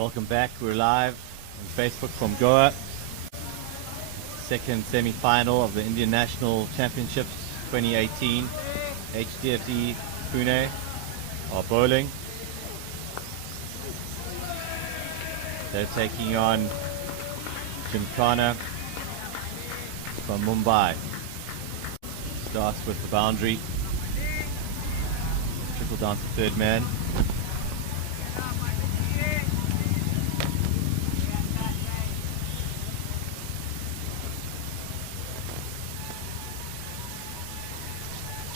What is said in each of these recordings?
Welcome back. We're live on Facebook from Goa. Second semi-final of the Indian National Championships 2018. HDFC PUNE are bowling. They're taking on Gymkhana from Mumbai. Starts with the boundary. Trickle down to third man.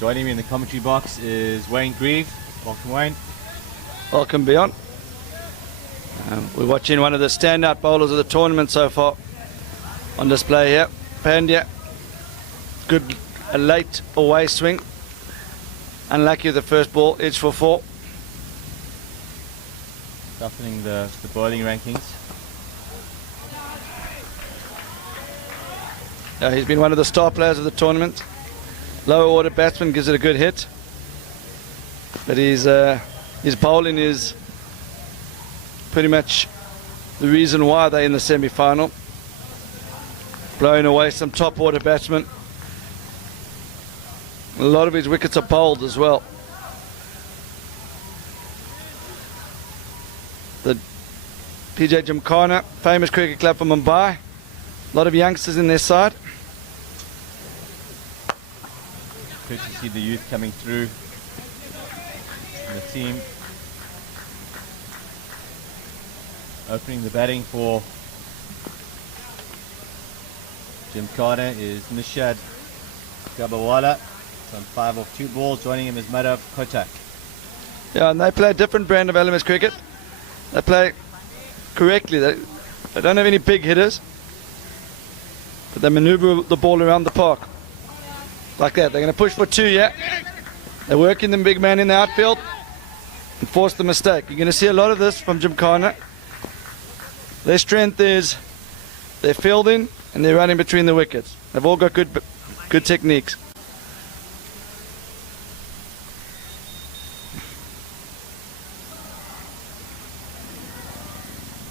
Joining me in the commentary box is Wayne Grieve. Welcome, Wayne. Welcome, Beyond. We're watching one of the standout bowlers of the tournament so far on display here. Pandya. Good, a late away swing. Unlucky with the first ball, edge for 4. Toughening the bowling rankings. He's been one of the star players of the tournament. Lower order batsman, gives it a good hit. But his bowling is pretty much the reason why they're in the semi-final. Blowing away some top order batsmen. A lot of his wickets are bowled as well. The PJ Gymkhana, famous cricket club from Mumbai. A lot of youngsters in their side. Good to see the youth coming through in the team. Opening the batting for Gymkhana is Nishad Gabawala. On 5 off 2 balls. Joining him is Madhav Kotak. Yeah, and they play a different brand of LMS cricket. They play correctly. They don't have any big hitters, but they maneuver the ball around the park. Like that. They're going to push for 2, yeah. They're working the big man in the outfield and force the mistake. You're going to see a lot of this from Gymkhana. Their strength is their fielding and their running between the wickets. They've all got good techniques.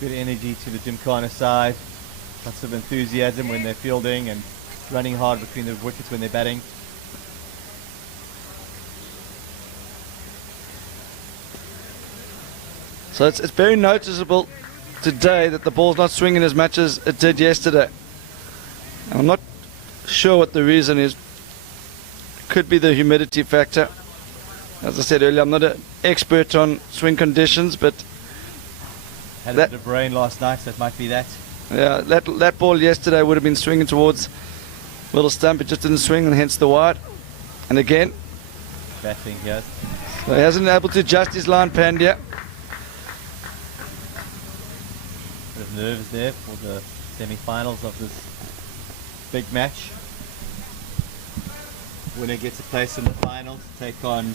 Good energy to the Gymkhana side. Lots of enthusiasm when they're fielding and running hard between the wickets when they're batting. So it's very noticeable today that the ball's not swinging as much as it did yesterday. And I'm not sure what the reason is. Could be the humidity factor. As I said earlier, I'm not an expert on swing conditions, but had a bit of rain last night, so it might be that. Yeah, that ball yesterday would have been swinging towards little stump. It just didn't swing, and hence the wide. And again, batting, yes. So he hasn't been able to adjust his line, Pandya. Bit of nerves there for the semi-finals of this big match. Winner gets a place in the finals to take on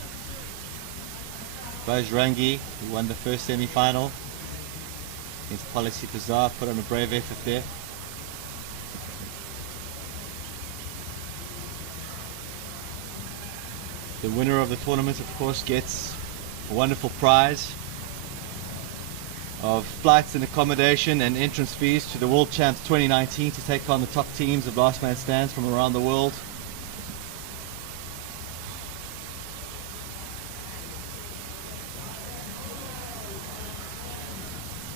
Bajrangi, who won the first semi-final. Against Policy Bazaar, put on a brave effort there. The winner of the tournament, of course, gets a wonderful prize of flights and accommodation and entrance fees to the World Champs 2019 to take on the top teams of last man stands from around the world.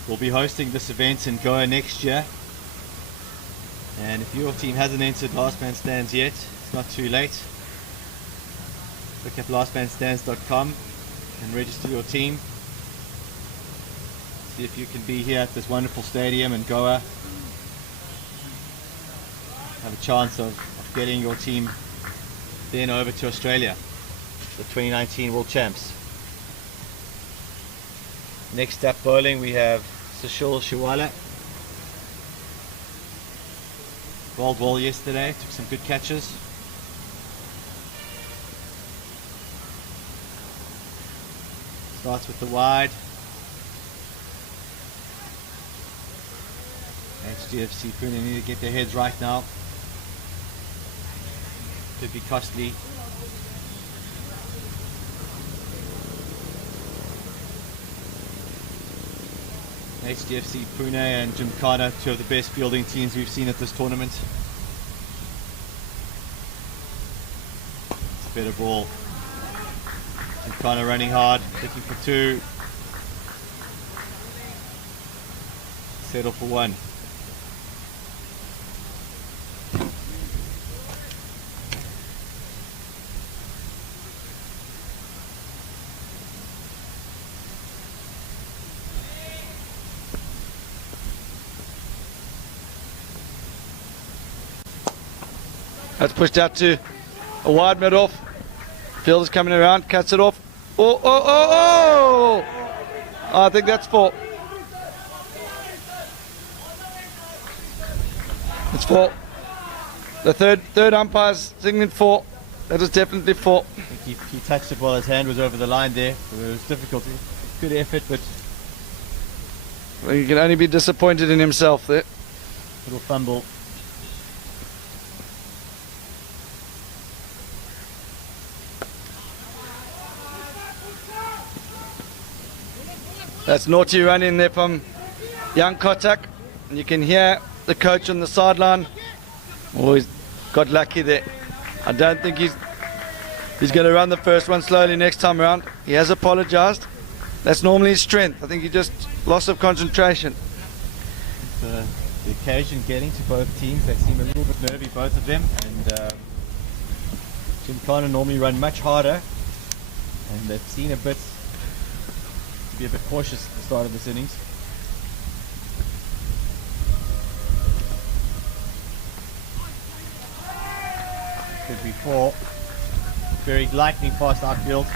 We'll be hosting this event in Goa next year, and if your team hasn't entered Last Man Stands yet, it's not too late. Look at lastmanstands.com and register your team. See if you can be here at this wonderful stadium in Goa. Have a chance of getting your team then over to Australia, the 2019 World Champs. Next up bowling we have Sushil Shiwala. Bowled well yesterday, took some good catches. Starts with the wide. HDFC PUNE need to get their heads right now. Could be costly. HDFC, PUNE and Gymkhana, two of the best fielding teams we've seen at this tournament. It's a better ball. Gymkhana running hard, looking for two. Settle for one. That's pushed out to a wide mid-off. Fielder's coming around, cuts it off. Oh, oh, oh, oh! I think that's four. It's four. The third umpire's signaling four. That was definitely four. I think he touched it while his hand was over the line there. It was difficult. Good effort, but Well, you can only be disappointed in himself there. little fumble. That's naughty run in there from young Kotak. And you can hear the coach on the sideline. Oh, he's got lucky there. I don't think he's going to run the first one slowly next time around. He has apologized. That's normally his strength. I think he just loss of concentration. The occasion getting to both teams. They seem a little bit nervy, both of them. And Gymkhana normally run much harder. And they've seen a bit to be a bit cautious at the start of this innings. Could be four. Very lightning fast outfield.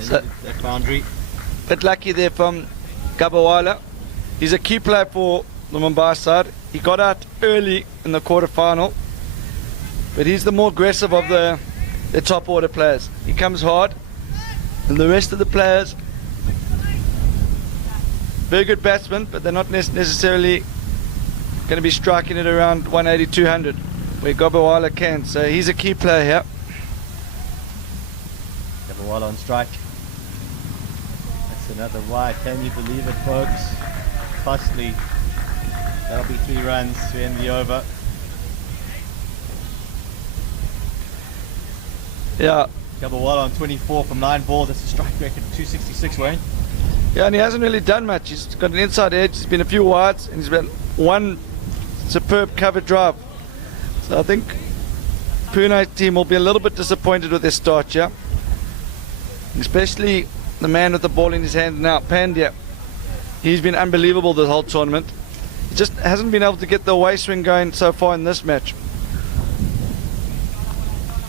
So- That boundary. Bit lucky there from Gabawala. He's a key player for the Mumbai side. He got out early in the quarterfinal, but he's the more aggressive of the top order players. He comes hard, and the rest of the players, very good batsmen, but they're not necessarily going to be striking it around 180, 200, where Gabawala can. So he's a key player here. Gabawala on strike. That's another wide. Can you believe it, folks? Costly. That'll be 3 runs to end the over. Yeah. Gabawala on 24 from 9 balls. That's a strike record of 266, Wayne. Yeah, and he hasn't really done much. He's got an inside edge, he's been a few wides, and he's been one superb cover drive. So I think Pune's team will be a little bit disappointed with their start here. Especially the man with the ball in his hand now, Pandya. He's been unbelievable this whole tournament. He just hasn't been able to get the away swing going so far in this match.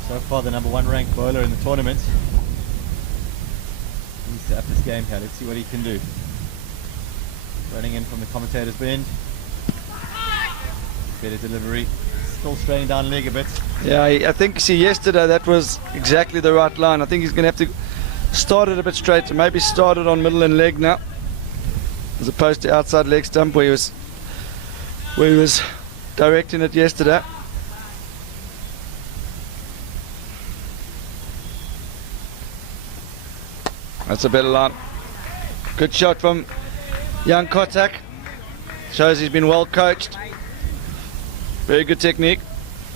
So far the number 1 ranked bowler in the tournament. He needs to up this game here. Let's see what he can do. Running in from the commentator's bend. Better delivery. Still straining down leg a bit. Yeah, I think, see, yesterday that was exactly the right line. I think he's going to have to start it a bit straighter. Maybe start it on middle and leg now, as opposed to outside leg stump where he was directing it yesterday. That's a better line. Good shot from young Kotak. Shows he's been well coached. Very good technique.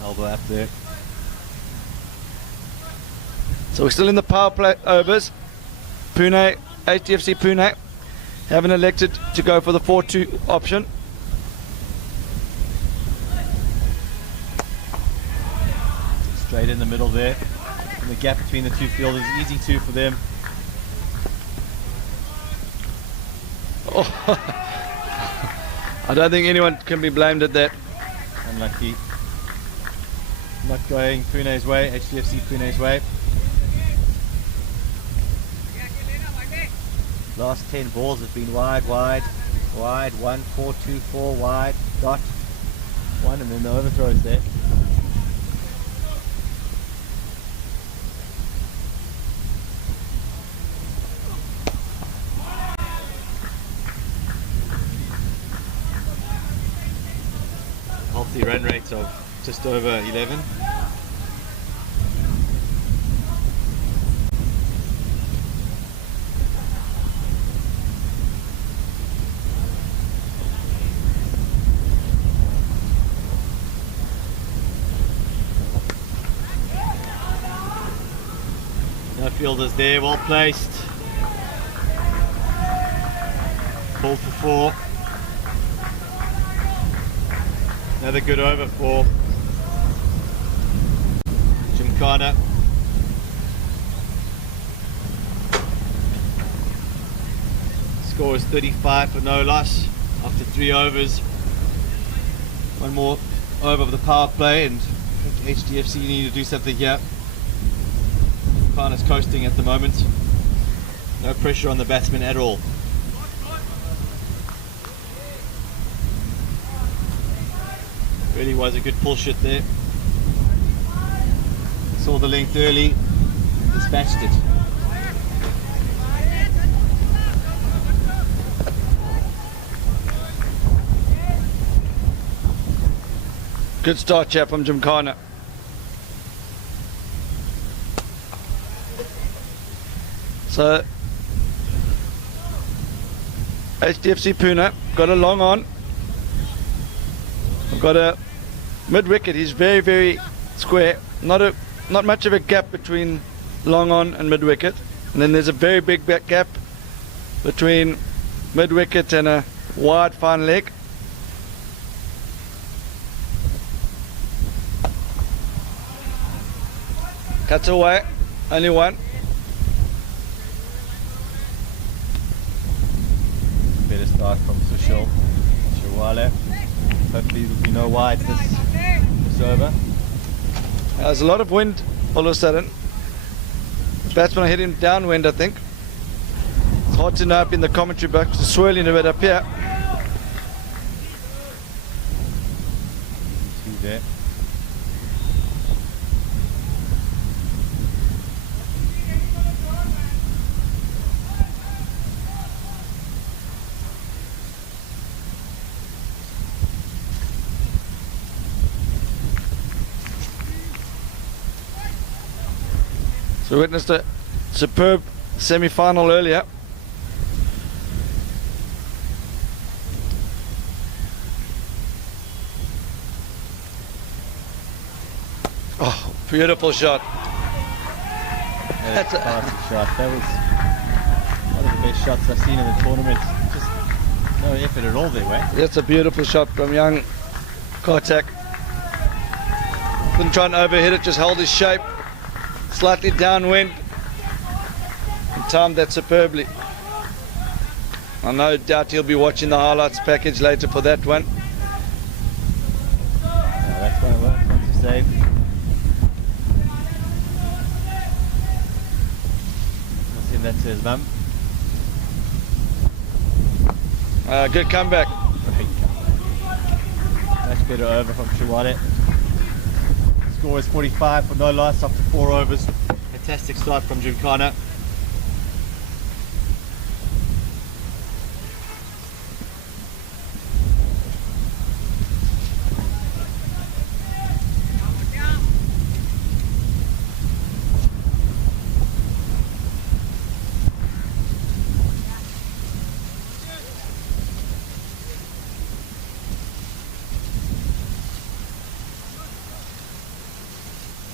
Elbow up there. So we're still in the power play overs. Pune, HDFC Pune haven't elected to go for the 4-2 option. Straight in the middle there. And the gap between the two fielders, easy 2 for them. Oh. I don't think anyone can be blamed at that. Unlucky. Not going Pune's way, HDFC Pune's way. Last 10 balls have been wide, wide, wide, 1, 4, 2, 4, wide, dot, 1, and then the overthrows there. Healthy run rates of just over 11. Fielders there, well placed. Ball for 4. Another good over for Gymkhana. Score is 35 for no loss after 3 overs. One more over of the power play, and I think HDFC need to do something here. Gymkhana's coasting at the moment. No pressure on the batsman at all. Really was a good pull shot there. Saw the length early, dispatched it. Good start, chap, from Gymkhana. So, HDFC PUNE got a long on. Got a mid wicket. He's very, very square. Not much of a gap between long on and mid wicket. And then there's a very big back gap between mid wicket and a wide fine leg. Cuts away. Only one. Better start from Sushil Shawale. Hopefully we know why it's this over. There's a lot of wind all of a sudden. The batsman hit him downwind, I think. It's hard to know up in the commentary box. It's swirling a bit up here. 2 there. So we witnessed a superb semi-final earlier. Oh, beautiful shot. That's a classic shot. That was one of the best shots I've seen in the tournament. Just no effort at all there, way. That's a beautiful shot from young Kartak. Couldn't try and overhit it, just hold his shape. Slightly downwind and timed that superbly. I no doubt he'll be watching the highlights package later for that one. Yeah, that's one of those ones to save. I'll send that to his mum. Good comeback. Much better over from Shawale. Score is 45 for no loss after 4 overs. Fantastic start from Gymkhana.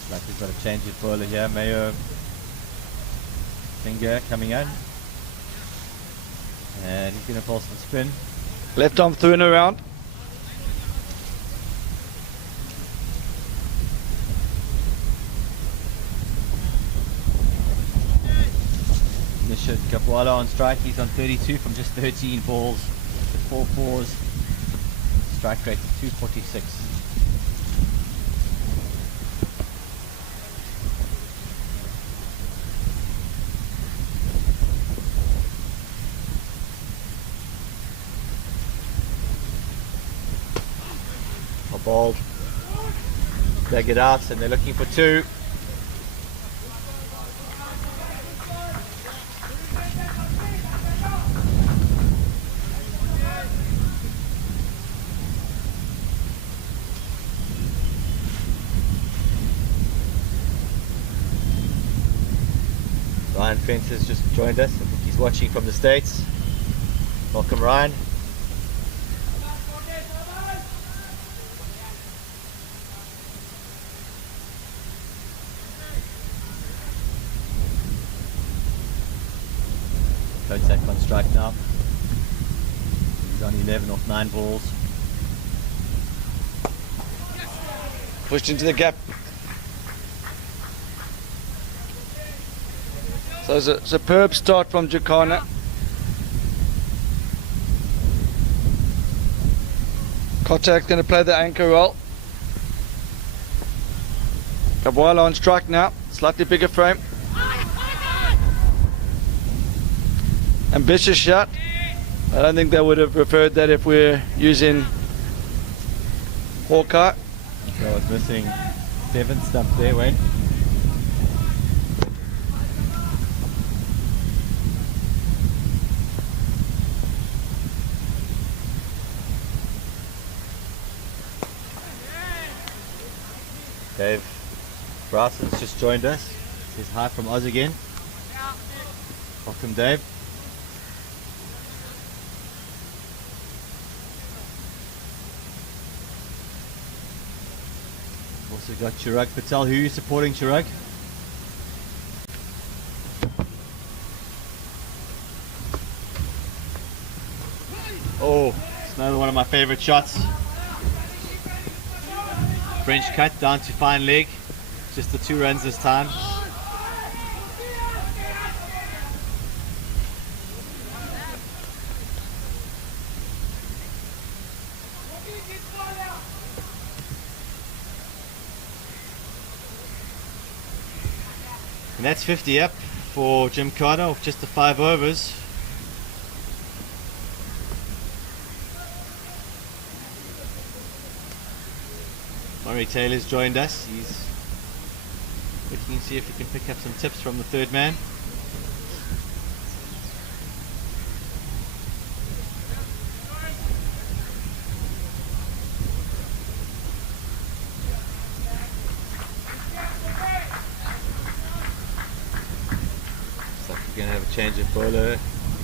Like we've got a change of bowler here. Mayo Finger coming in, and he's going to pull some spin. Left arm through and around. Nishad Kapwala on strike. He's on 32 from just 13 balls with 4 fours. Strike rate 246. Ball, drag it out, and they're looking for 2. Ryan Fence has just joined us. I think he's watching from the States. Welcome, Ryan. Kotek on strike now. He's on 11 off 9 balls. Pushed into the gap. So it's a superb start from Jacana. Kotek's going to play the anchor role. Kabwala on strike now. Slightly bigger frame. Ambitious shot. I don't think they would have preferred that if we're using Hawkeye. So I was missing 7 stump there, Wayne. Dave Brasson's just joined us. Says hi from Oz again. Welcome, Dave. Also got Chirag Patel. Who are you supporting, Chirag? Oh, it's another one of my favorite shots. French cut down to fine leg. Just the 2 runs this time. And that's 50 up for Jim Carter of just the 5 overs. Murray Taylor's joined us. He's looking to see if he can pick up some tips from the 3rd man. Looks like we're going to have a change of bowler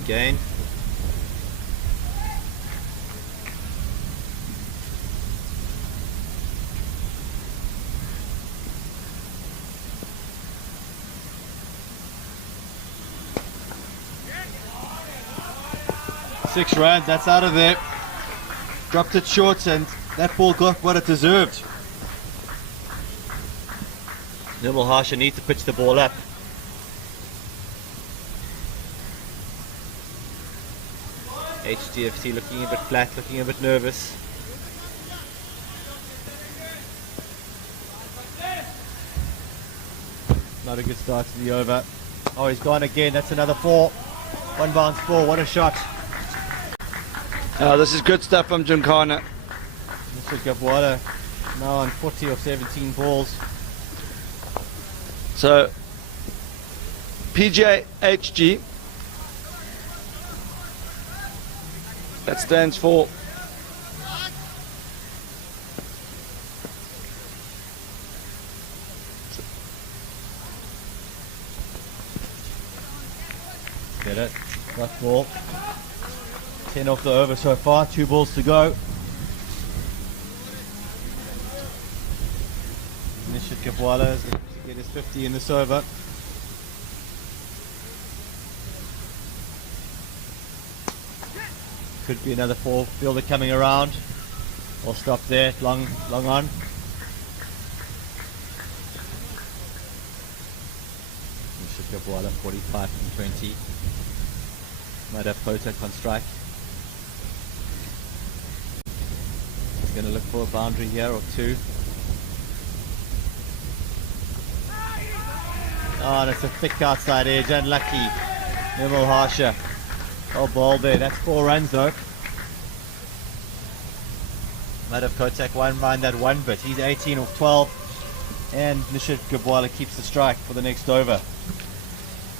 again. Six runs, that's out of there. Dropped it short and that ball got what it deserved. Nirmal Harsha needs to pitch the ball up. HDFC looking a bit flat, looking a bit nervous. Not a good start to the over. Oh, he's gone again, that's another 4. 1 bounce 4, what a shot. This is good stuff from Jimkhana. Mr. Gabwala now on 40 of 17 balls. So PJHG, that stands for get it, got ball. 10 off the over so far, 2 balls to go. Nishit Gabwala is looking to get his 50 in this over. Could be another 4 fielder coming around. We'll stop there, long on. Nishit Gabwala 45 from 20. Might have Kotek on strike. Going to look for a boundary here or 2. Oh, that's a thick outside edge, unlucky. Nirmal Harsha. Oh, ball there. That's 4 runs though. Might have Kotek won't mind that 1 bit. He's 18 off 12. And Nishit Gabwala keeps the strike for the next over.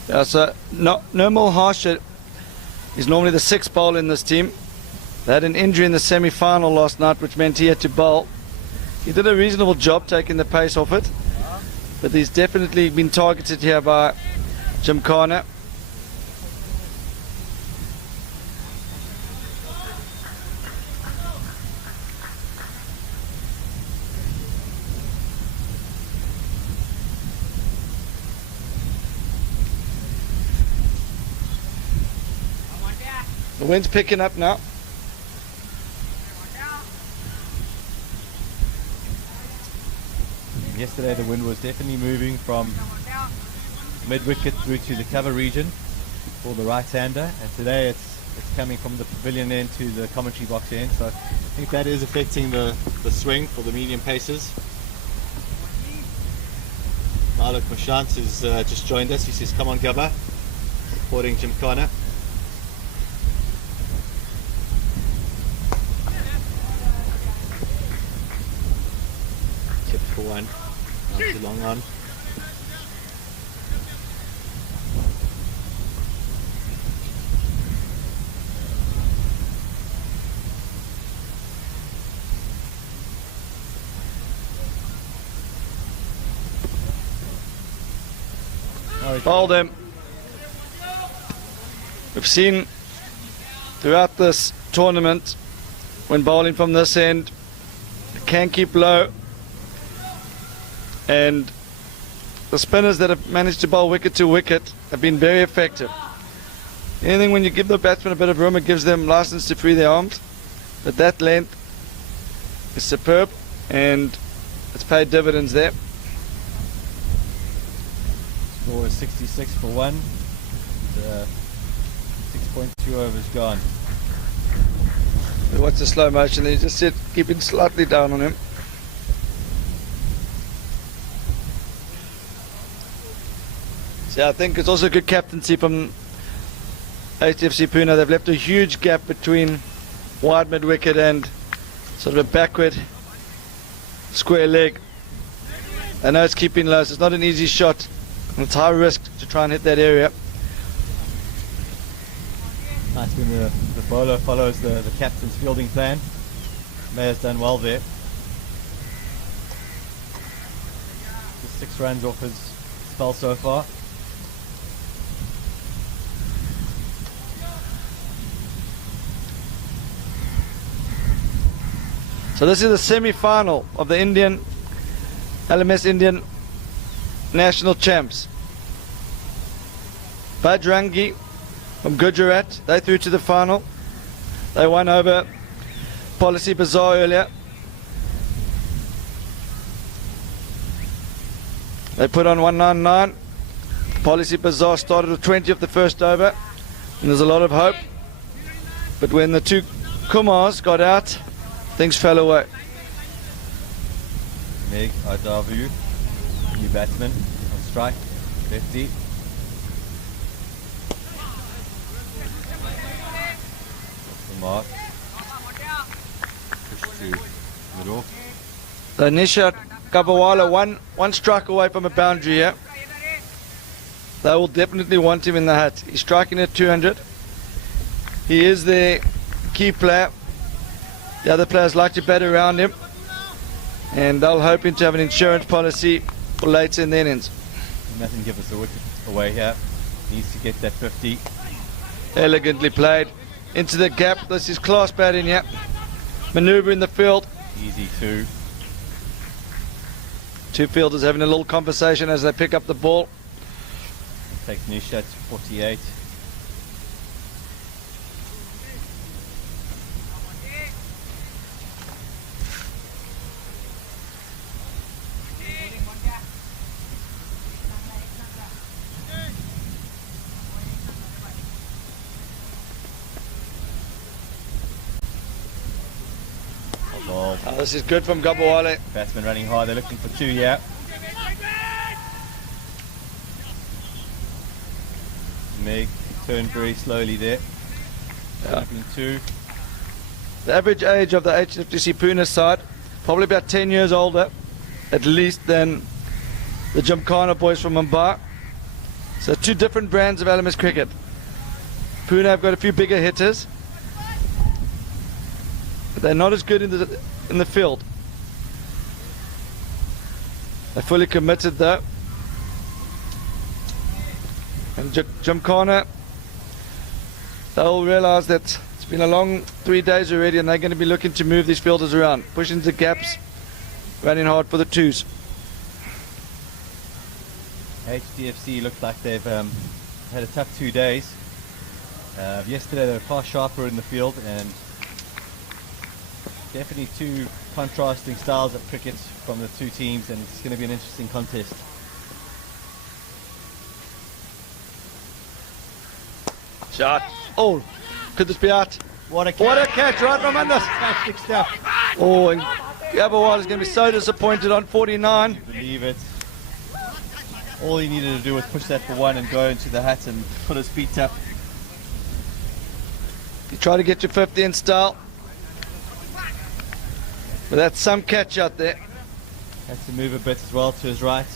Yeah, so Nirmal Harsha is normally the 6th bowler in this team. They had an injury in the semi-final last night, which meant he had to bowl. He did a reasonable job taking the pace off it, but he's definitely been targeted here by Jimkhana. The wind's picking up now. Yesterday the wind was definitely moving from mid-wicket through to the cover region for the right-hander, and today it's coming from the pavilion end to the commentary box end, so I think that is affecting the swing for the medium paces. Now look, Mashant has just joined us. He says, come on Gabba, supporting Gymkhana. Tipped for one, not too long on. Bowled him. We've seen throughout this tournament, when bowling from this end, it can keep low, and the spinners that have managed to bowl wicket to wicket have been very effective. Anything when you give the batsman a bit of room, it gives them license to free their arms, but that length is superb and it's paid dividends there. Score is 66 for 1. 6.2 overs gone. Watch the slow motion there, just sit, keeping slightly down on him. So I think it's also good captaincy from HDFC PUNE. They've left a huge gap between wide mid wicket and sort of a backward square leg. I know it's keeping low, so it's not an easy shot. It's high risk to try and hit that area. Nice when the bowler follows the captain's fielding plan. Mayer's done well there. Just 6 runs off his spell so far. So this is the semi-final of the LMS Indian National Champs. Bajrangi from Gujarat, they through to the final. They won over Policy Bazaar earlier. They put on 199. Policy Bazaar started with 20 of the first over, and there's a lot of hope. But when the two Kumars got out, things fell away. Meg Adavu, new batsman on strike, lefty. Off the mark. Push to middle. So Nishat Kabawala one strike away from a boundary here. They will definitely want him in the hat. He's striking at 200. He is the key player. The other players like to bat around him, and they'll hoping to have an insurance policy for later in the innings. Nothing gives us a wicket away here. Needs to get that 50. Elegantly played into the gap. This is class batting here. Maneuver in the field. Easy 2. Two fielders having a little conversation as they pick up the ball. Takes Nishat to 48. Oh, this is good from Gabawale. Batsman running high, they're looking for 2, yeah. Meg turned very slowly there. Looking 2. The average age of the HDFC PUNE side, probably about 10 years older, at least, than the Gymkhana boys from Mumbai. So 2 different brands of LMS cricket. PUNE have got a few bigger hitters, but they're not as good in the field. They're fully committed though. And Gymkhana, they'll realise that it's been a long 3 days already, and they're going to be looking to move these fielders around, pushing the gaps, running hard for the 2s. HDFC looks like they've had a tough 2 days. Yesterday they were far sharper in the field, and definitely two contrasting styles of cricket from the two teams, and it's going to be an interesting contest. Shot. Oh, could this be out? What a catch! What a catch right from under. Fantastic stuff. Oh, and Gabawala is going to be so disappointed on 49. Believe it. All he needed to do was push that for one and go into the hat and put his feet up. You try to get your 50 in style. But that's some catch out there. Has to move a bit as well to his right.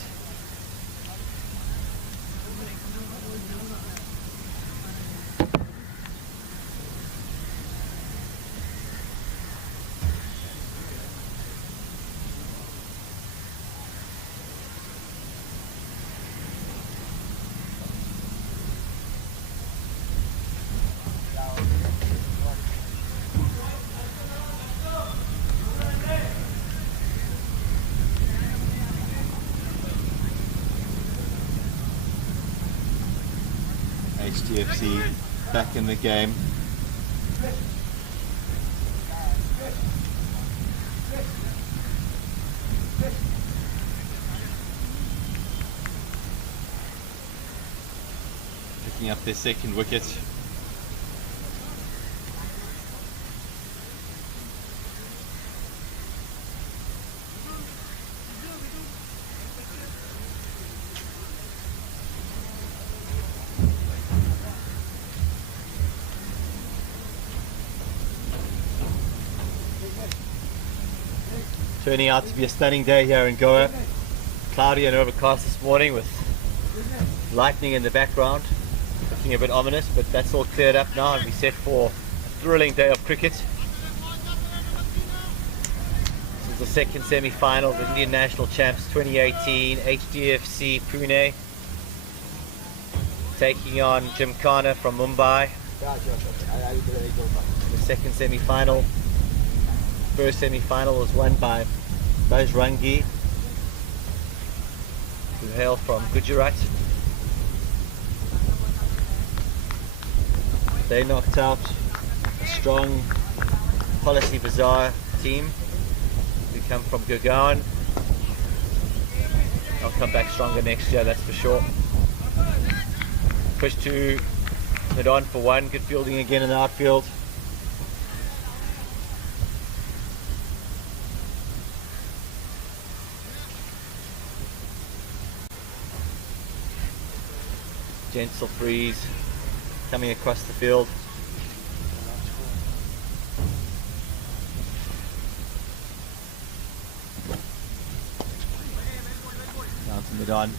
HDFC back in the game. Picking up their second wicket. Turning out to be a stunning day here in Goa. Cloudy and overcast this morning with lightning in the background. Looking a bit ominous, but that's all cleared up now and we're set for a thrilling day of cricket. This is the second semi-final of the Indian National Champs 2018, HDFC PUNE. Taking on Gymkhana from Mumbai. The second semi-final. First semi-final was won by Bajrangi, who hail from Gujarat. They knocked out a strong Policy Bazaar team who come from Gurgaon. They'll come back stronger next year, that's for sure. Push to mid-on for one, good fielding again in the outfield. Gentle breeze coming across the field. Down to mid-on.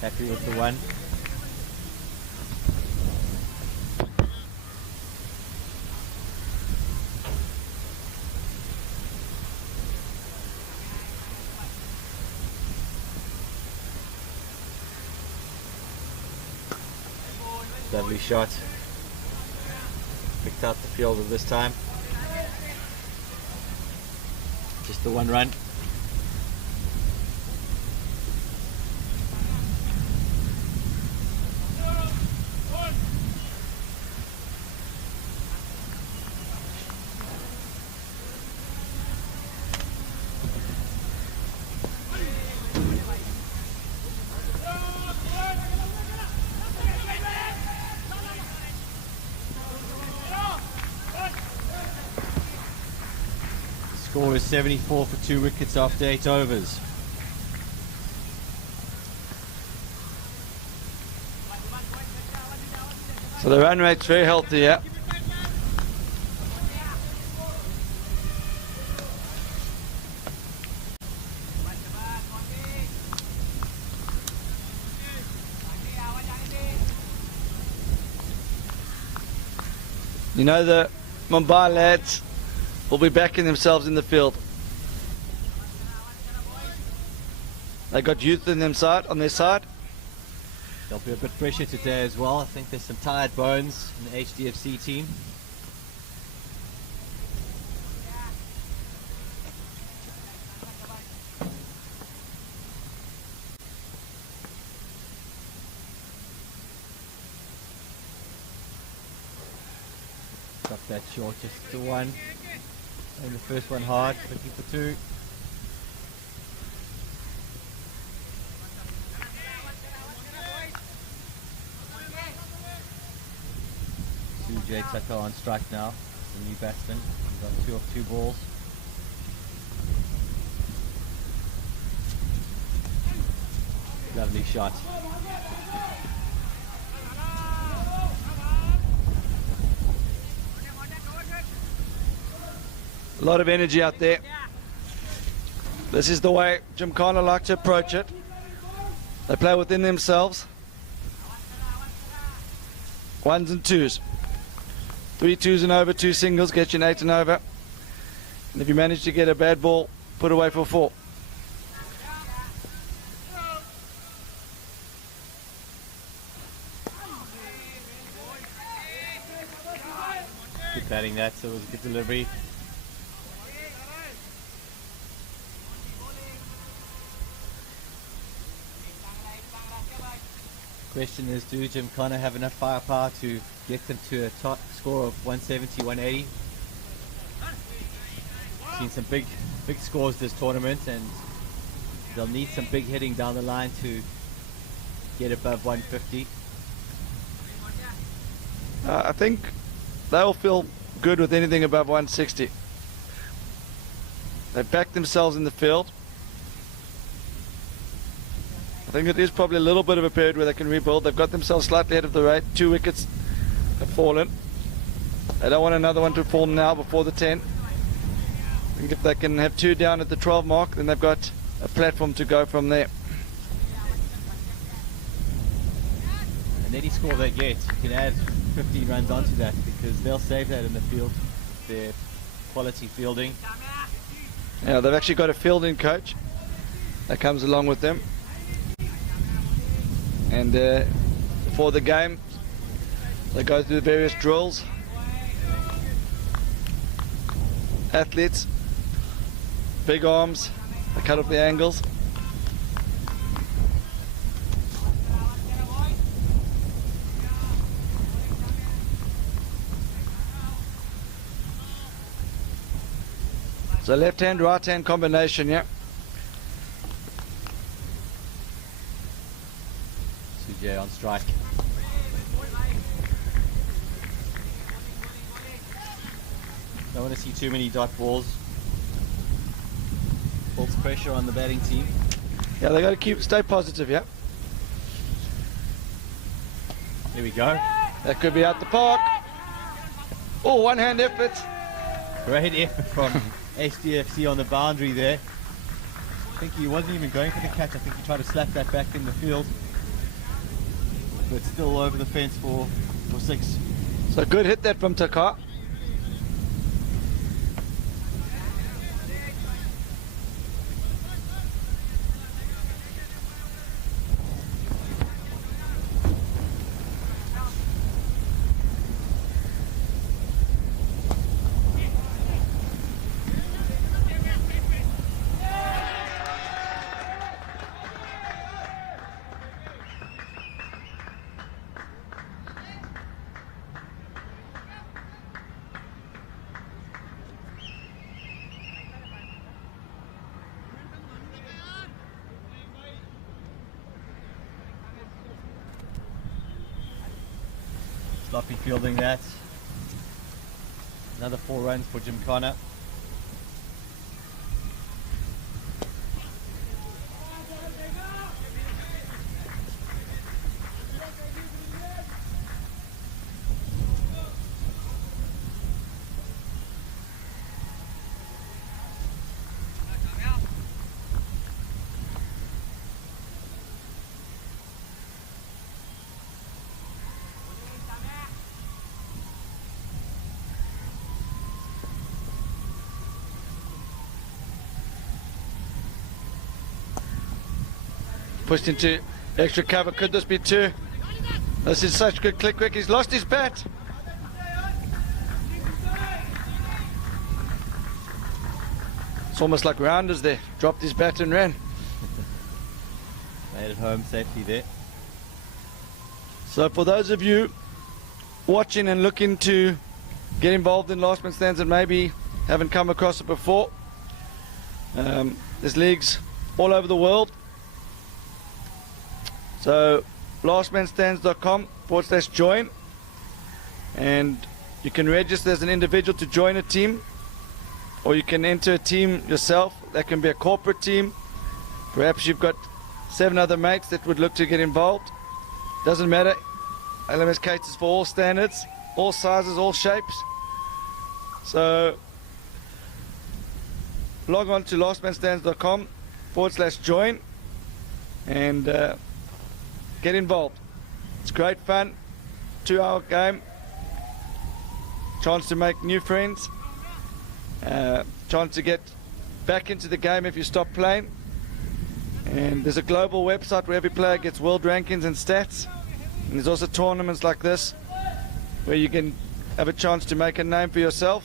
Happy with the one. Lovely shot. Picked out the fielder this time. Just the one run. Score is 74 for 2 wickets after 8 overs. So the run rate's very healthy, yeah. You know, the Mumbai lads will be backing themselves in the field. They got youth in them side, on their side. There'll be a bit fresher today as well. I think there's some tired bones in the HDFC team. Not that short, just to one. And the first one hard, looking for two. Sujay Tucker on strike now, the new batsman. He's got 2 of 2 balls. Lovely shot. A lot of energy out there. This is the way Gymkhana like to approach it. They play within themselves. 1s and 2s. 3 2s and over, 2 singles, get you an 8 and over. And if you manage to get a bad ball, put away for 4. Good batting that, so it was a good delivery. Question is, do Gymkhana have enough firepower to get them to a top score of 170, 180? Seen some big scores this tournament, and they'll need some big hitting down the line to get above 150. I think they'll feel good with anything above 160. They've backed themselves in the field. I think it is probably a little bit of a period where they can rebuild. They've got themselves slightly ahead of the rate. 2 wickets have fallen. They don't want another one to fall now before the 10. I think if they can have 2 down at the 12 mark, then they've got a platform to go from there. And any score they get, you can add 15 runs onto that, because they'll save that in the field. Their quality fielding. Yeah, they've actually got a fielding coach that comes along with them. And before the game, they go through the various drills. Athletes, big arms, they cut off the angles. So left hand, right hand combination, yeah. Sujay on strike. Don't want to see too many dot balls. Puts pressure on the batting team. Yeah, they got to stay positive, yeah. Here we go. That could be out the park. Oh, one hand effort. Great effort from HDFC on the boundary there. I think he wasn't even going for the catch. I think he tried to slap that back in the field. But still over the fence for 6. So good hit that from Takar. Sloppy fielding that. Another 4 runs for Gymkhana. Pushed into extra cover. Could this be 2? This is such good click. He's lost his bat. It's almost like Rounders there. Dropped his bat and ran. Made it home safely there. So for those of you watching and looking to get involved in last man stands and maybe haven't come across it before. There's leagues all over the world. So lastmanstands.com/join, and you can register as an individual to join a team, or you can enter a team yourself. That can be a corporate team. Perhaps you've got 7 other mates that would look to get involved. Doesn't matter. LMS caters for all standards, all sizes, all shapes. So log on to lastmanstands.com/join and get involved. It's great fun. 2-hour game. Chance to make new friends. Chance to get back into the game if you stop playing. And there's a global website where every player gets world rankings and stats. And there's also tournaments like this where you can have a chance to make a name for yourself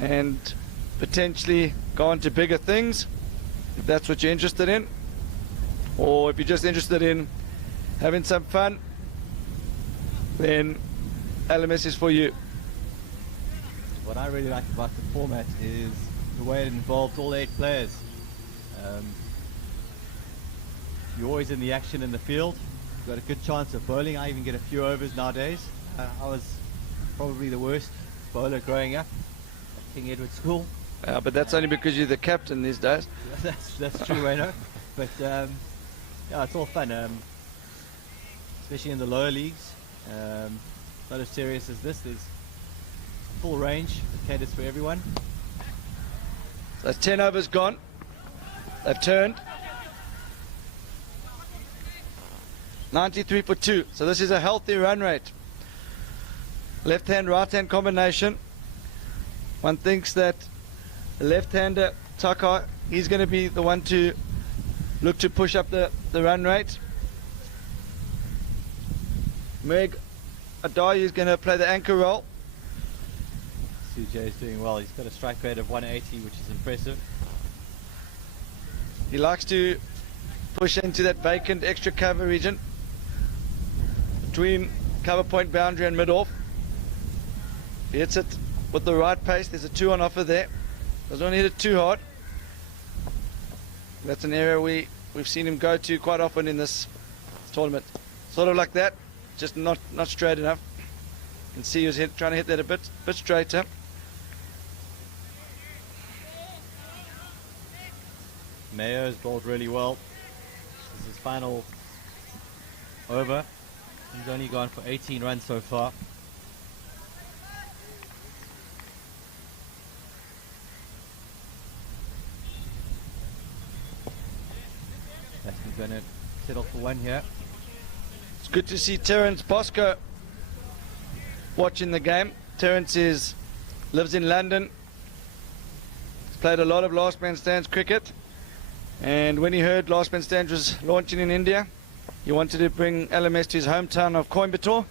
and potentially go on to bigger things if that's what you're interested in, or if you're just interested in having some fun, then LMS is for you. What I really like about the format is the way it involves all 8 players. You're always in the action in the field. You've got a good chance of bowling. I even get a few overs nowadays. I was probably the worst bowler growing up at King Edward School. But that's only because you're the captain these days. That's true, I know. But yeah, it's all fun, especially in the lower leagues. Not as serious as this. There's full range. It caters for everyone. So that's 10 overs gone. They've turned. 93 for 2. So this is a healthy run rate. Left hand, right hand combination. One thinks that the left-hander, Taka, he's going to be the one to look to push up the run rate. Meg Adayu is going to play the anchor role. CJ is doing well. He's got a strike rate of 180, which is impressive. He likes to push into that vacant extra cover region between cover point boundary and mid-off. He hits it with the right pace. There's a 2 on offer there. Doesn't want to hit it too hard. That's an area we've seen him go to quite often in this tournament. Sort of like that, just not straight enough. You can see he was trying to hit that a bit straighter. Mayo's bowled really well. This is his final over. He's only gone for 18 runs so far. Batsman's going to settle for 1 here. It's good to see Terence Bosco watching the game. Terence lives in London. He's played a lot of last man stands cricket. And when he heard last man stands was launching in India, he wanted to bring LMS to his hometown of Coimbatore.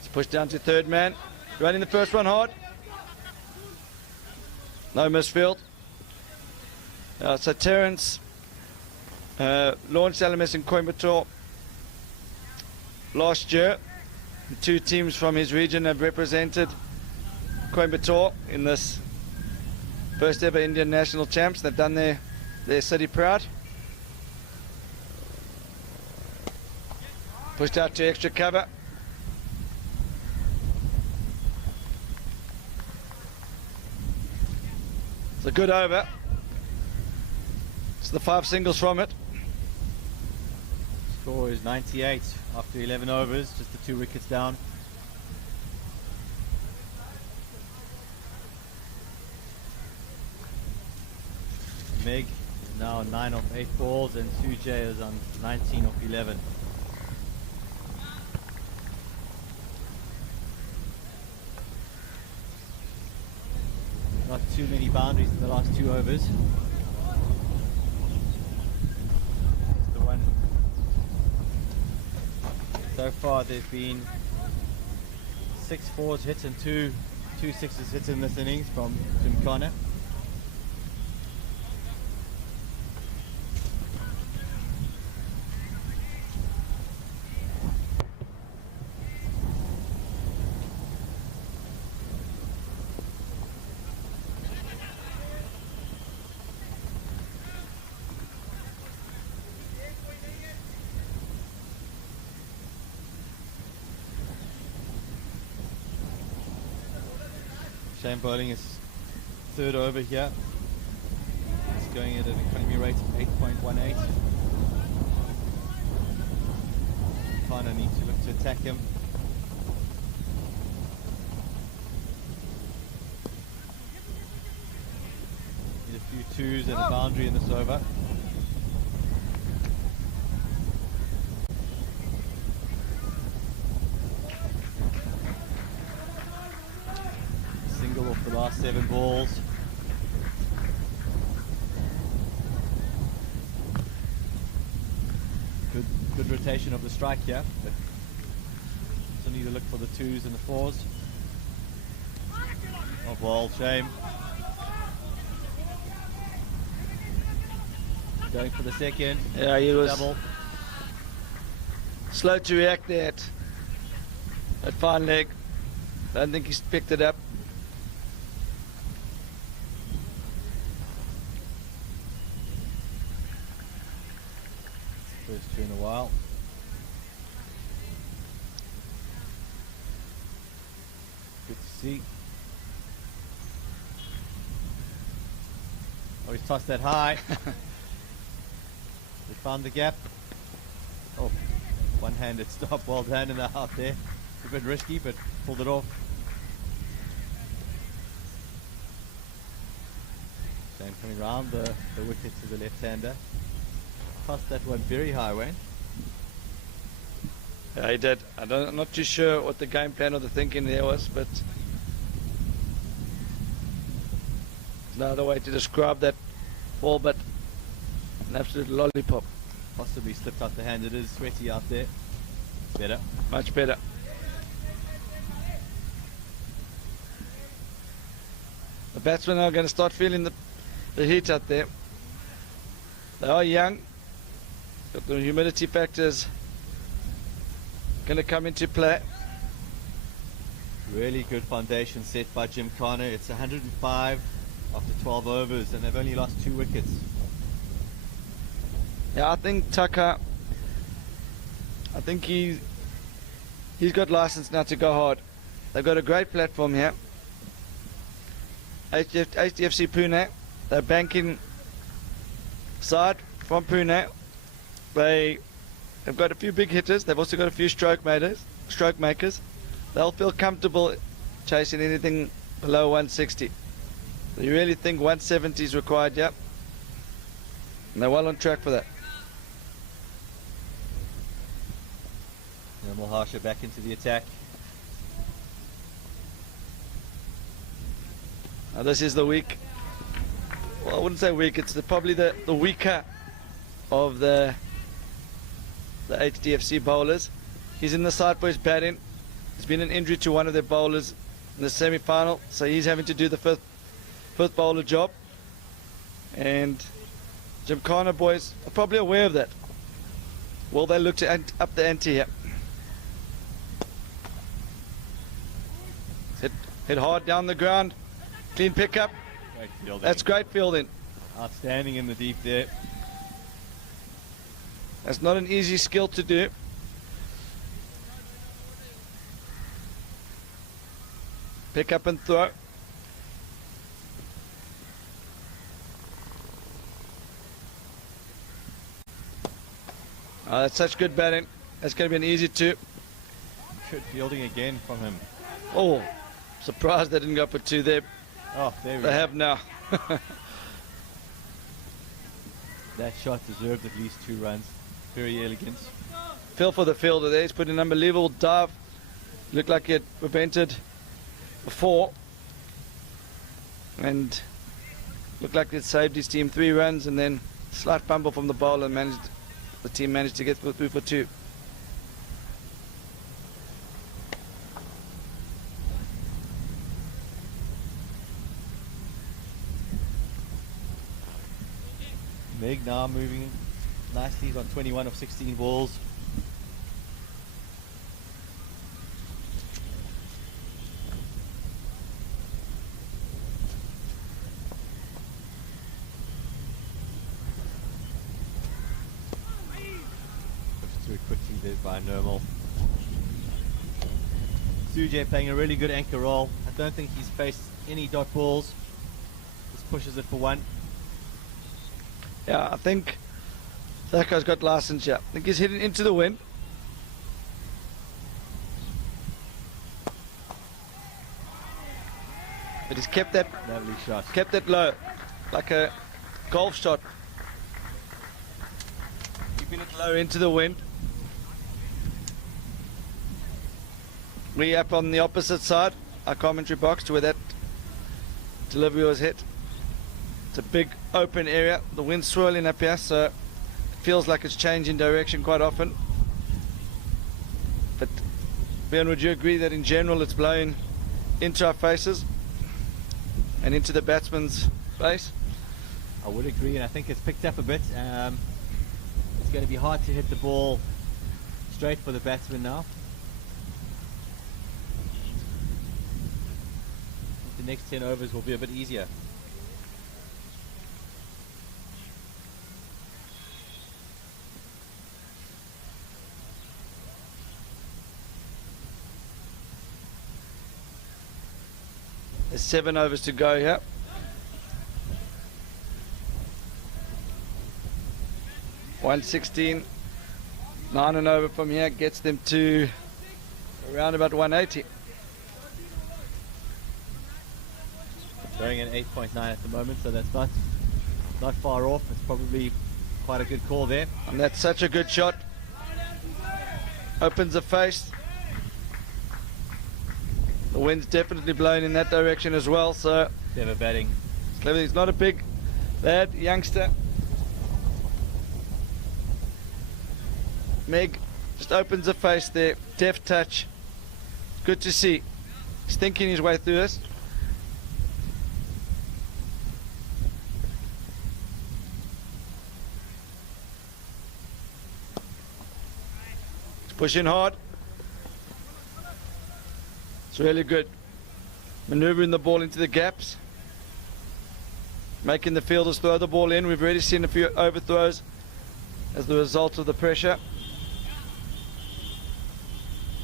It's pushed down to 3rd man. Running the first one hard. No misfield. So Terence launched LMS in Coimbatore last year. 2 teams from his region have represented Coimbatore in this first ever Indian national champs. They've done their city proud. Pushed out to extra cover. It's a good over. It's the 5 singles from it. Score is 98 after 11 overs, just the 2 wickets down. Meg is now on 9 off 8 balls and Sujay is on 19 off 11. Not too many boundaries in the last 2 overs. So far there've been 6 4s hit and 2 6s hit in this innings from Jimkhana. Shane bowling his third over here. He's going at an economy rate of 8.18. Kind of need to look to attack him. Need a few twos and a boundary in this over. Single off the last 7 balls. Good rotation of the strike here, but still need to look for the 2s and the 4s. Oh, ball, shame. Going for the second. Yeah, he was double. Slow to react there at fine leg. I don't think he's picked it up. First 2 in a while. Good to see. Oh, he's tossed that high. They found the gap. Oh, one-handed stop. Well done in the out there. A bit risky, but pulled it off. Shane coming round the wicket to the left-hander. Tossed that one very high, Wayne. Yeah, he did. I'm not too sure what the game plan or the thinking there was, but there's no other way to describe that ball, but an absolute lollipop. Possibly slipped out the hand. It is sweaty out there. Better. Much better. The batsmen are going to start feeling the heat out there. They are young, but the humidity factors going to come into play. Really good foundation set by Jim Connor. It's 105 after 12 overs, and they've only lost 2 wickets. Yeah, I think Tucker, he's got license now to go hard. They've got a great platform here. HDFC PUNE, they're banking side from PUNE. They have got a few big hitters. They've also got a few stroke makers. They'll feel comfortable chasing anything below 160. So you really think 170 is required? Yep. And they're well on track for that. And Harsha back into the attack. Now this is the weak. Well, I wouldn't say weak. It's probably the weaker of the HDFC bowlers. He's in the side for his batting. There's been an injury to one of their bowlers in the semi-final, so he's having to do the fifth bowler job. And Jim Connor boys are probably aware of that. Will they look to up the ante here? Hit hard down the ground. Clean pickup. Great fielding. That's great fielding. Outstanding in the deep there. That's not an easy skill to do. Pick up and throw. Oh, that's such good batting. That's going to be an easy 2. Good fielding again from him. Oh, surprised they didn't go for 2 there. Oh, there we They go. have now. That shot deserved at least 2 runs. Very elegant. Feel for the fielder there. He's put an unbelievable dive. Looked like he had prevented before. And looked like it saved his team 3 runs, and then slight fumble from the bowler, and the team managed to get through for 2. Meg now moving nicely. He's on 21 of 16 balls. Pushed through quickly there by Normal. Sujay playing a really good anchor role. I don't think he's faced any dot balls. Just pushes it for one. Yeah, I think that guy's got license. Yeah, I think he's hitting into the wind. But he's kept that Lovely shot. kept it low, like a golf shot. Keeping it low into the wind. We up on the opposite side, our commentary box, to where that delivery was hit. It's a big open area. The wind's swirling up here, so it feels like it's changing direction quite often. But Ben, would you agree that in general it's blowing into our faces and into the batsman's face? I would agree, and I think it's picked up a bit. It's going to be hard to hit the ball straight for the batsman now. The next 10 overs will be a bit easier. There's 7 overs to go here. $116, 9 and over from here gets them to around about 180. Going at 8.9 at the moment, so that's not far off. It's probably quite a good call there. And that's such a good shot. Opens the face. The wind's definitely blowing in that direction as well, so Clever batting. he's not a big lad, youngster. Meg just opens the face there, deft touch. Good to see. He's thinking his way through this. He's pushing hard. It's really good. Maneuvering the ball into the gaps. Making the fielders throw the ball in. We've already seen a few overthrows as the result of the pressure.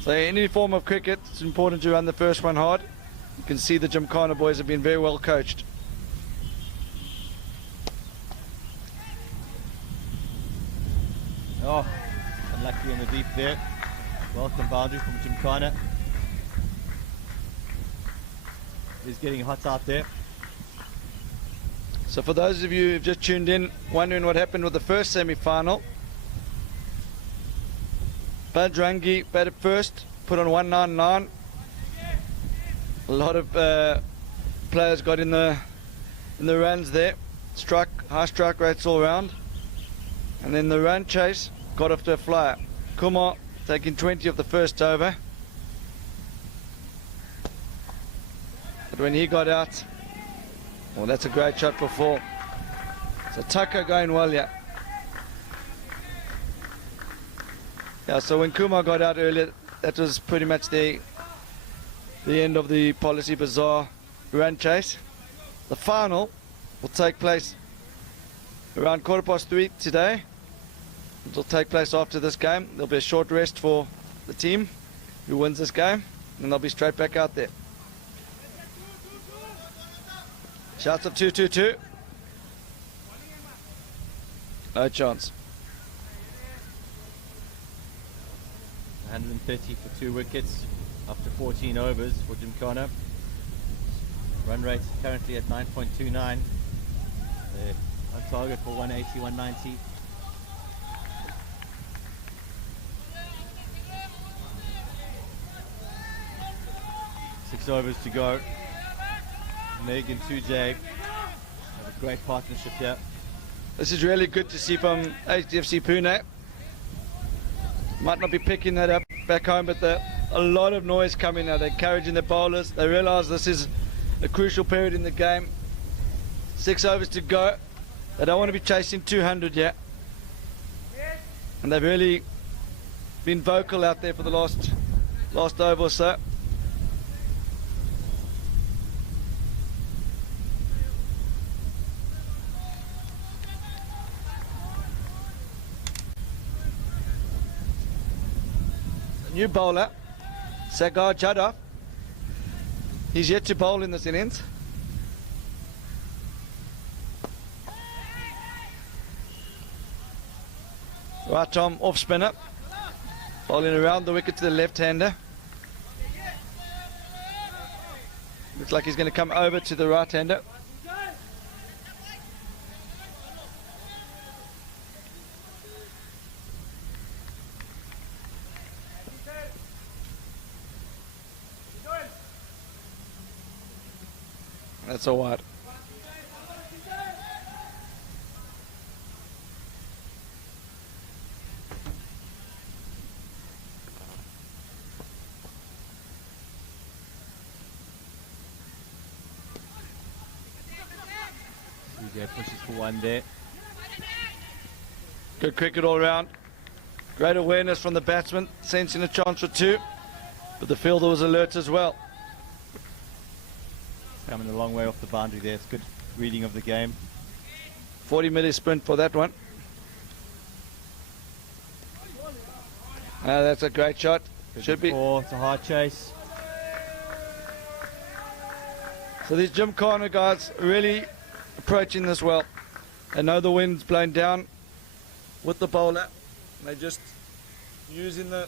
So any form of cricket, it's important to run the first one hard. You can see the Gymkhana boys have been very well coached. Oh, unlucky in the deep there. Welcome boundary from Gymkhana. He's getting hot out there. So for those of you who've just tuned in, wondering what happened with the first semi-final, Badrangi batted first, put on 199. A lot of players got in the runs there. High strike rates all round. And then the run chase got off to a flyer. Kumar taking 20 of the first over. But when he got out, well, that's a great shot for 4. So Tucker going well, yeah. Yeah, so when Kumar got out earlier, that was pretty much the end of the Policy Bazaar run chase. The final will take place around 3:15 today. It will take place after this game. There'll be a short rest for the team who wins this game, and they'll be straight back out there. Shouts of 2-2-2. No chance. 130 for 2 wickets after 14 overs for Gymkhana. Run rate currently at 9.29. They're on target for 180, 190. Six overs to go. Meg and Tujay have a great partnership here. This is really good to see from HDFC Pune. Might not be picking that up back home, but a lot of noise coming now. They're encouraging the bowlers. They realise this is a crucial period in the game. 6 overs to go. They don't want to be chasing 200 yet. And they've really been vocal out there for the last over or so. New bowler, Sagar Jadaf. He's yet to bowl in this innings. Right arm off spinner. Bowling around the wicket to the left-hander. Looks like he's going to come over to the right-hander. That's a wide. PJ pushes for one there. Good cricket all round. Great awareness from the batsman, sensing a chance for two. But the fielder was alert as well. Coming a long way off the boundary there. It's good reading of the game. 40-metre sprint for that one. That's a great shot. Should be. It's a hard chase. So these Gymkhana guys really approaching this well. They know the wind's blowing down with the bowler. They're just using the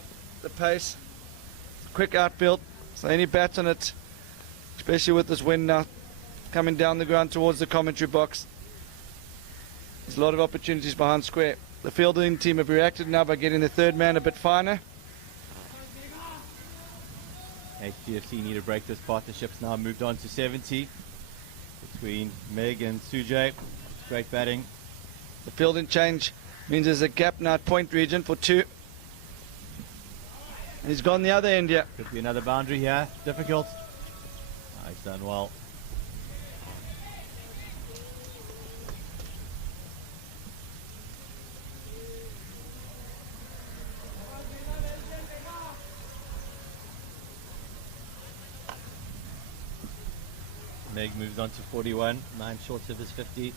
pace. Quick outfield. So any bat on it, especially with this wind now coming down the ground towards the commentary box. There's a lot of opportunities behind square. The fielding team have reacted now by getting the third man a bit finer. HDFC need to break this partnership. It's now moved on to 70 between Meg and Sujay. Great batting. The fielding change means there's a gap now at point region for two. And he's gone the other end here. Could be another boundary here. Difficult. Oh, he's done well. Meg moves on to 41, 9 short of his 50.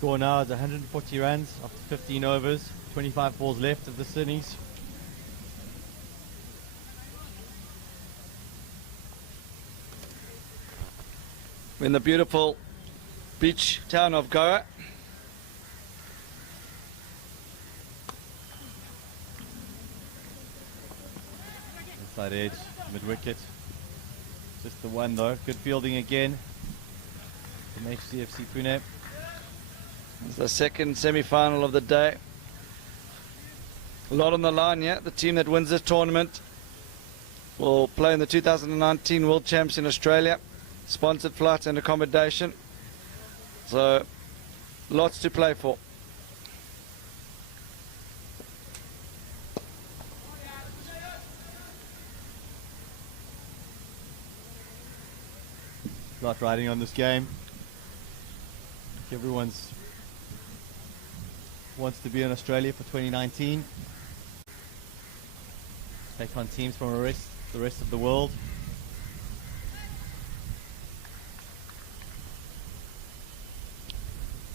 Score now is 140 runs after 15 overs, 25 balls left of the innings. We're in the beautiful beach town of Goa. Inside edge, mid wicket. Just the one though. Good fielding again from HDFC Pune. It's the second semi-final of the day. A lot on the line here. The team that wins this tournament will play in the 2019 World Champs in Australia. Sponsored flights and accommodation. So, lots to play for. Lot riding on this game. Everyone's wants to be in Australia for 2019. Take on teams from the rest of the world.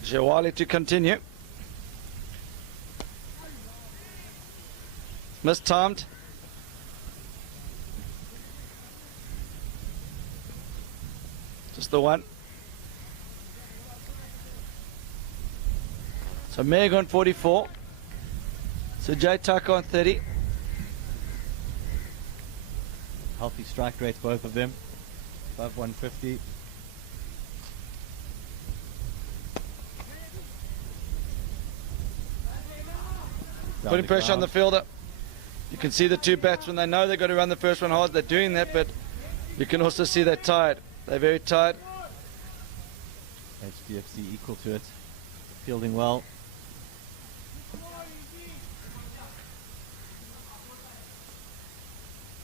Jawali to continue. Mistimed. Just the one. So Meg on 44. So Jay Tucker on 30. Healthy strike rates, both of them. Above 150. Putting pressure on the fielder. You can see the two batsmen, they know they've got to run the first one hard, they're doing that, but you can also see they're tired. They're very tired. HDFC equal to it. Fielding well.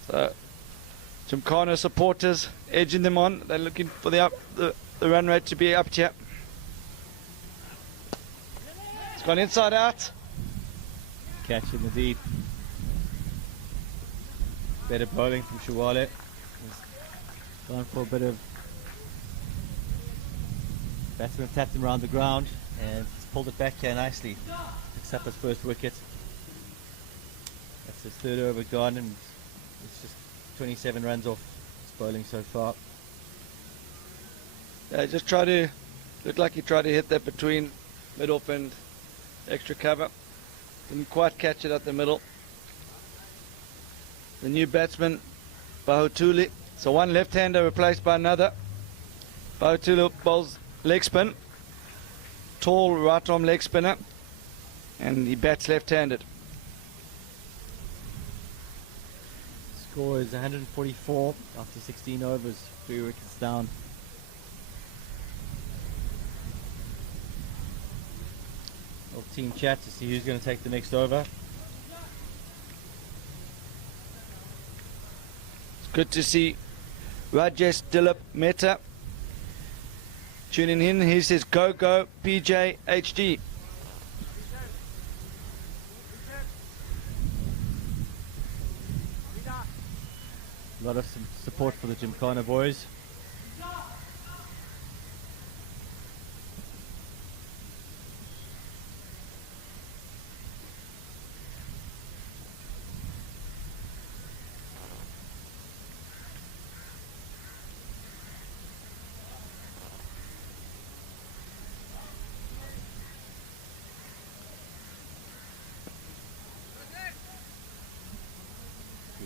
So, Gymkhana supporters edging them on. They're looking for the run rate to be up here. It's gone inside out. Catch in the deep. Better bowling from Shawale. Gone for a bit of batsman tapped him around the ground and he's pulled it back here nicely. Picks up his first wicket. That's his third over gone and it's just 27 runs off his bowling so far. Yeah, just try to look like he tried to hit that between mid-off and extra cover. Didn't quite catch it at the middle. The new batsman, Bahutuli. So one left-hander replaced by another. Bahutuli bowls leg spin. Tall right-arm leg spinner. And he bats left-handed. Score is 144 after 16 overs, 3 wickets down. Little team chat to see who's going to take the next over. Good to see Rajesh Dilip Mehta tuning in. He says, go, go, PJHG. A lot of support for the Gymkhana boys.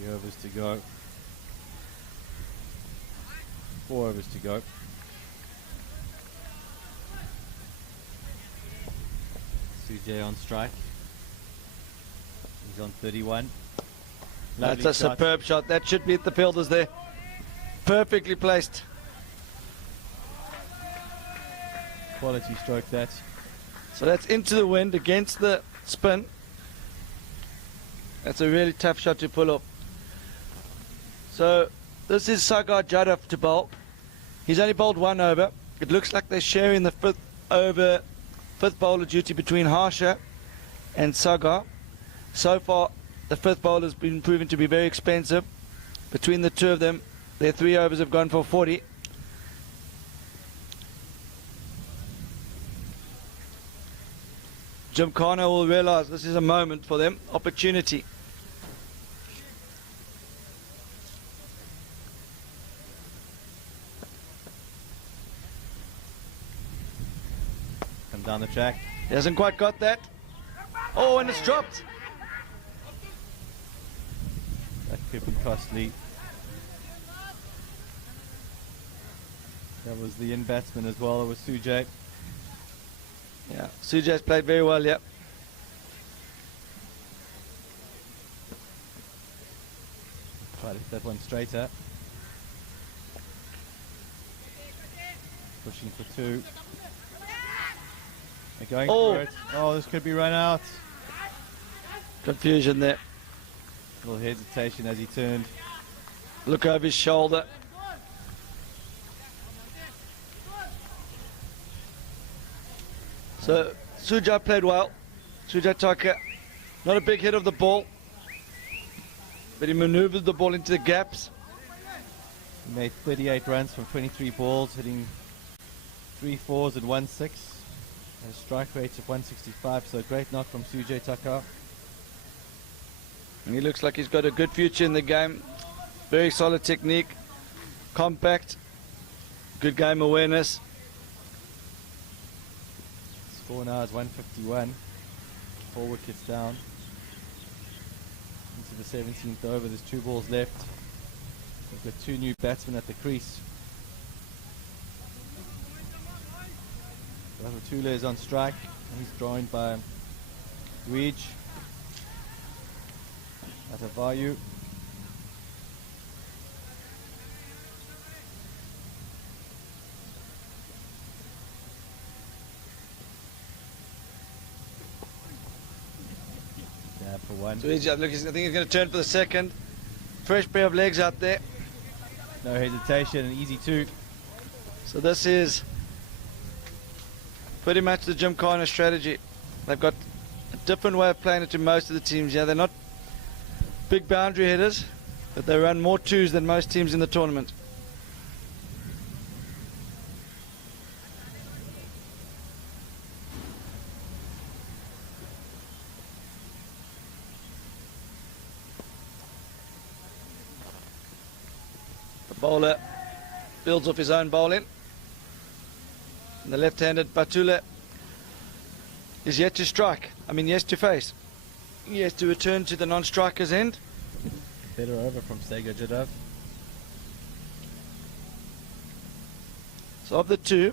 Overs to go. 4 overs to go. Sujay on strike. He's on 31. That's a superb shot. That should beat the fielders there. Perfectly placed. Quality stroke that. So that's into the wind against the spin. That's a really tough shot to pull up. So this is Sagar Jadaf to bowl. He's only bowled 1 over. It looks like they're sharing the fifth bowler duty between Harsha and Sagar. So far, the 5th bowler has been proven to be very expensive. Between the two of them, their 3 overs have gone for 40. Gymkhana will realise this is a moment for them, opportunity. Come down the track. He hasn't quite got that. Oh, and it's dropped. That could be costly. That was the in batsman as well. It was Sujay. Yeah, Sujay's played very well, yeah. Try to hit that one straighter. Pushing for 2. They're going for it. Oh, this could be run out. Confusion there. A little hesitation as he turned. Look over his shoulder. So Sujay played well. Sujay Tucker, not a big hit of the ball, but he manoeuvred the ball into the gaps. He made 38 runs from 23 balls, hitting 3 4s and 1 6. And a strike rate of 165, so a great knock from Sujay Tucker. And he looks like he's got a good future in the game. Very solid technique, compact, good game awareness. Score now is 151. 4 wickets down. Into the 17th over, there's 2 balls left. We've got 2 new batsmen at the crease. Tule is on strike. He's joined by Weege. That's a value. Yeah, for one. So look, I think he's going to turn for the second. Fresh pair of legs out there. No hesitation, and easy two. So this is pretty much the Gymkhana strategy. They've got a different way of playing it to most of the teams. Yeah, they're not big boundary hitters, but they run more twos than most teams in the tournament. The bowler builds off his own bowling. And the left-handed Batula is yet to strike. Yes to face. He has to return to the non-striker's end. Better over from Sega Jadov. So of the two,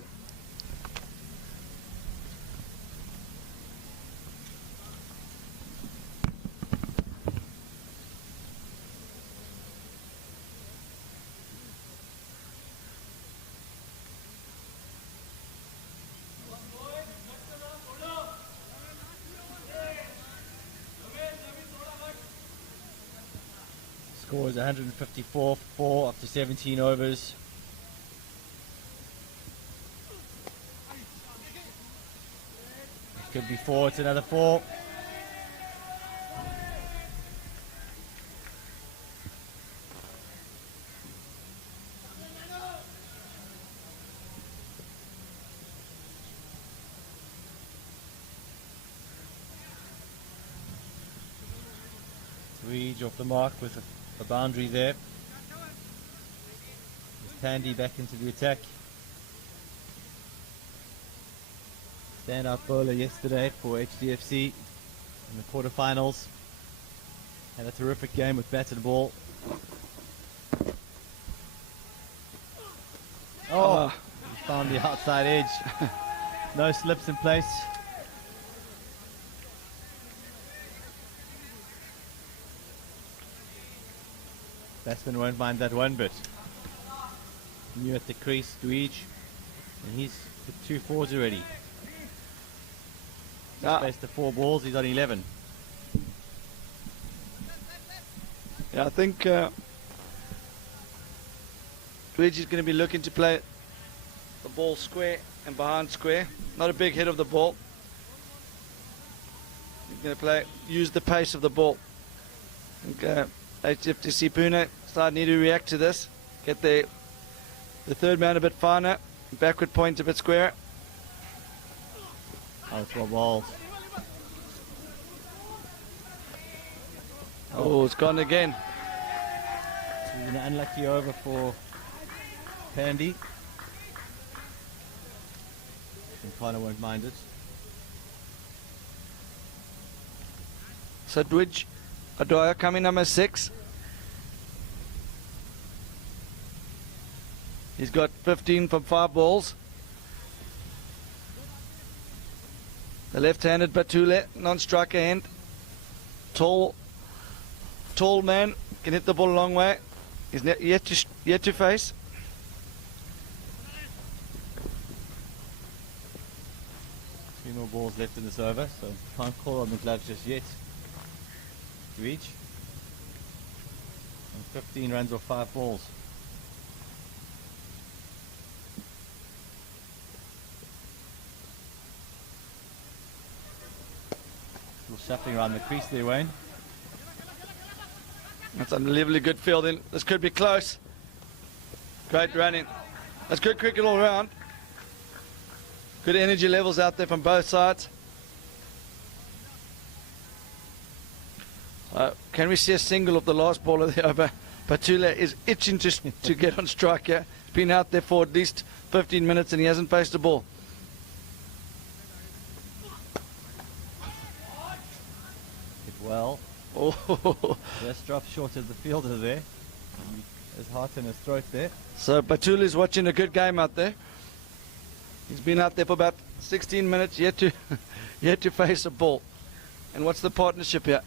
Score is 154 for 4 after 17 overs. Could be 4, it's another 4. Reach off the mark with a boundary there. There's Pandy back into the attack. Standout bowler yesterday for HDFC in the quarterfinals. Had a terrific game with bat and ball. Oh, he found the outside edge. No slips in place. Batsman won't mind that one bit. New at the crease, Dweej, and he's hit 2 fours already. Placed the 4 balls, he's on 11. Yeah, I think Dweej is going to be looking to play the ball square and behind square. Not a big hit of the ball. He's going to use the pace of the ball. I think HDFC PUNE side need to react to this. Get the third man a bit finer, backward point a bit square. Oh, it's well bowled. Oh, it's gone again. It's an unlucky over for Pandy. And Connor won't mind it. So Dweej Adoya coming number 6. He's got 15 from 5 balls. The left-handed Batula, non-striker hand. Tall man, can hit the ball a long way. He's yet to face. Three more balls left in this over, so can't call on the gloves just yet. Reach. And 15 runs off 5 balls. Still shuffling around the crease there, Wayne. That's unbelievably good fielding. This could be close. Great running. That's good cricket all around. Good energy levels out there from both sides. Can we see a single of the last ball of the over? Batula is itching to get on strike here. He's been out there for at least 15 minutes and he hasn't faced a ball. Hit well. Oh. Just dropped short of the fielder there. His heart in his throat there. So Batula is watching a good game out there. He's been out there for about 16 minutes, yet to face a ball. And what's the partnership here?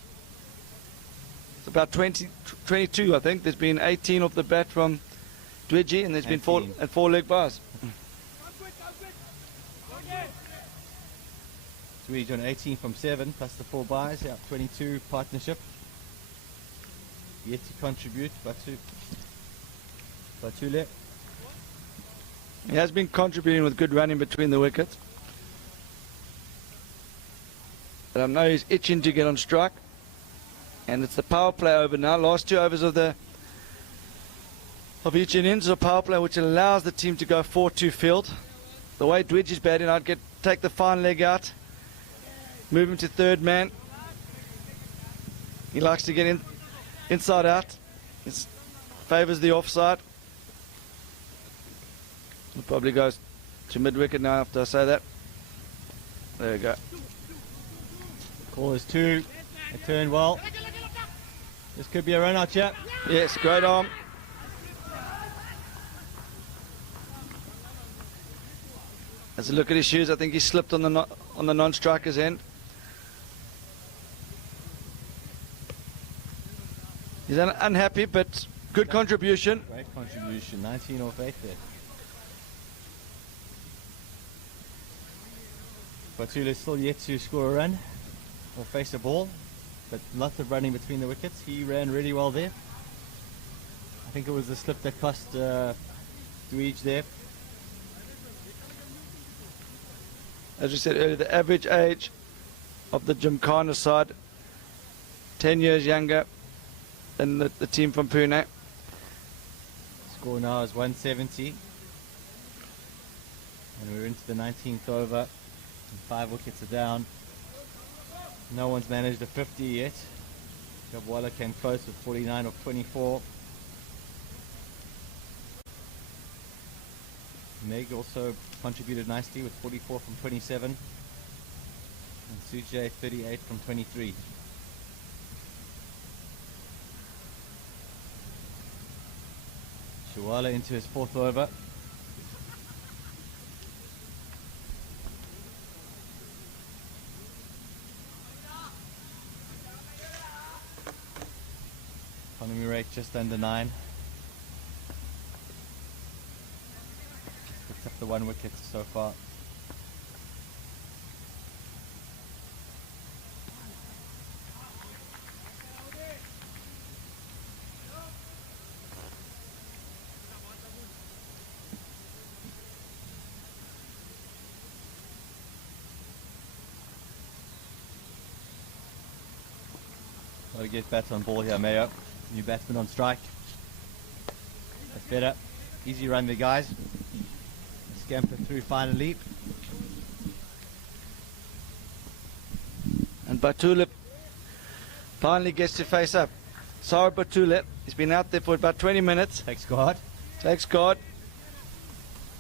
It's about 22, I think. There's been 18 off the bat from Dwidgy, and there's been 4 leg bars. Dwidgy on 18 from 7 plus the 4 buys. Yeah, 22 partnership. Yet to contribute, Batule. He has been contributing with good running between the wickets. But I know he's itching to get on strike. And it's the power play over now. Last 2 overs of each innings is a power play which allows the team to go 4-2 field. The way Dwidgy's batting, I'd take the fine leg out, move him to third man. He likes to get inside out. It favours the offside. It probably goes to mid wicket now after I say that. There we go. Call is 2. They turned well. This could be a run out, chap. Yes, great arm. As a look at his shoes, I think he slipped on the non-striker's end. He's unhappy, but good contribution. Great contribution. 19 off 8 there. Batula is still yet to score a run or face a ball, but lots of running between the wickets. He ran really well there. I think it was the slip that cost Dwidgy there. As we said earlier, the average age of the Gymkhana side, 10 years younger than the team from PUNE. Score now is 170. And we're into the 19th over. And 5 wickets are down. No one's managed a 50 yet. Gabwala came close with 49 of 24. Meg also contributed nicely with 44 from 27. And Sujay 38 from 23. Shiwala into his 4th over. Economy rate just under 9. Picks up the 1 wicket so far. Got to get bats on ball here, Mayo. New batsman on strike. That's better. Easy run there, guys. Scamper through finally. And Batule finally gets to face up. Sorry, Batule. He's been out there for about 20 minutes. Takes guard. Takes guard.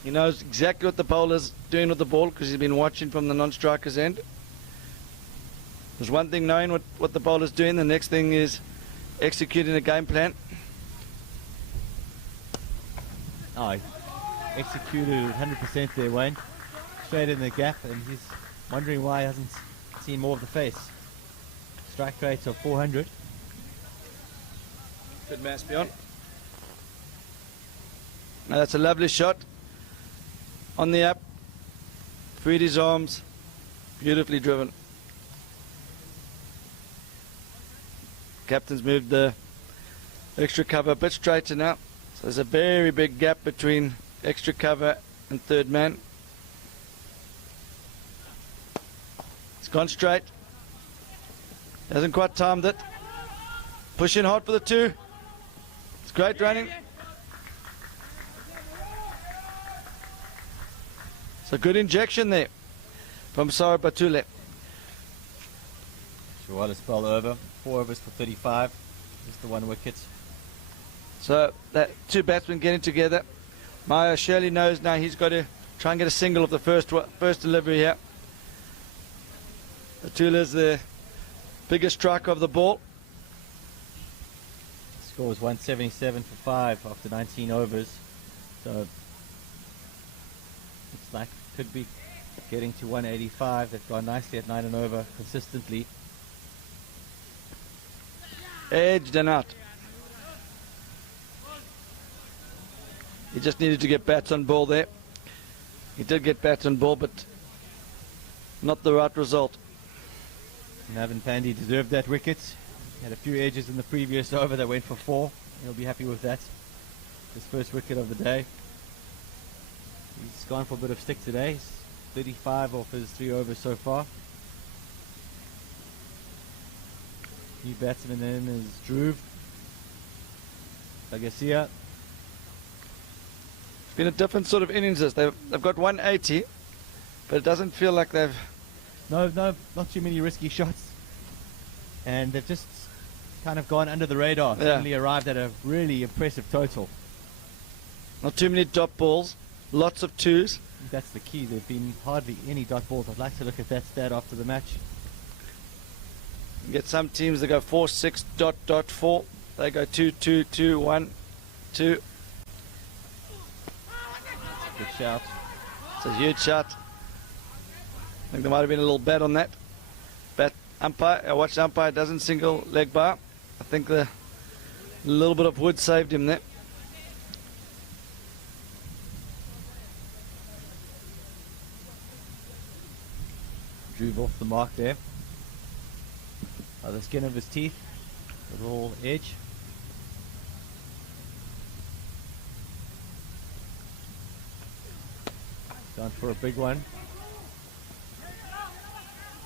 He knows exactly what the bowler's doing with the ball because he's been watching from the non-striker's end. There's one thing knowing what the bowler's doing, the next thing is executing a game plan. Oh, he executed 100% there, Wayne. Straight in the gap, and he's wondering why he hasn't seen more of the face. Strike rate of 400. Good mass beyond. Now that's a lovely shot. On the up. Freed his arms. Beautifully driven. Captain's moved the extra cover a bit straighter now. So there's a very big gap between extra cover and third man. It's gone straight. Hasn't quite timed it. Pushing hard for the 2. It's great running. It's a good injection there from Sara Batule. Shiwala spell over. 4 overs for 35. Just the 1 wicket. So that 2 batsmen getting together. Maya surely knows now he's got to try and get a single of the first delivery here. Batula's the biggest striker of the ball. Score is 177 for 5 after 19 overs. So looks like could be getting to 185. They've gone nicely at 9 and over consistently. Edged and out. He just needed to get bats on ball there. He did get bats on ball, but not the right result. Navin Pandey deserved that wicket. Had a few edges in the previous over that went for 4. He'll be happy with that. His first wicket of the day. He's gone for a bit of stick today. He's 35 off his 3 overs so far. New batsman in is Dhruv Lagasia. It's been a different sort of innings. They've got 180, but it doesn't feel like they've... No, not too many risky shots. And they've just kind of gone under the radar. Yeah. Suddenly arrived at a really impressive total. Not too many dot balls, lots of 2s. That's the key. There've been hardly any dot balls. I'd like to look at that stat after the match. You get some teams that go 4, 6, dot, dot, 4. They go 2, 2, 2, 1, 2. Good shout. It's a huge shot. I think there might have been a little bet on that. Bat umpire, I watched the umpire, doesn't single leg bar. I think the little bit of wood saved him there. Drew off the mark there. The skin of his teeth, a little edge. Gone for a big one.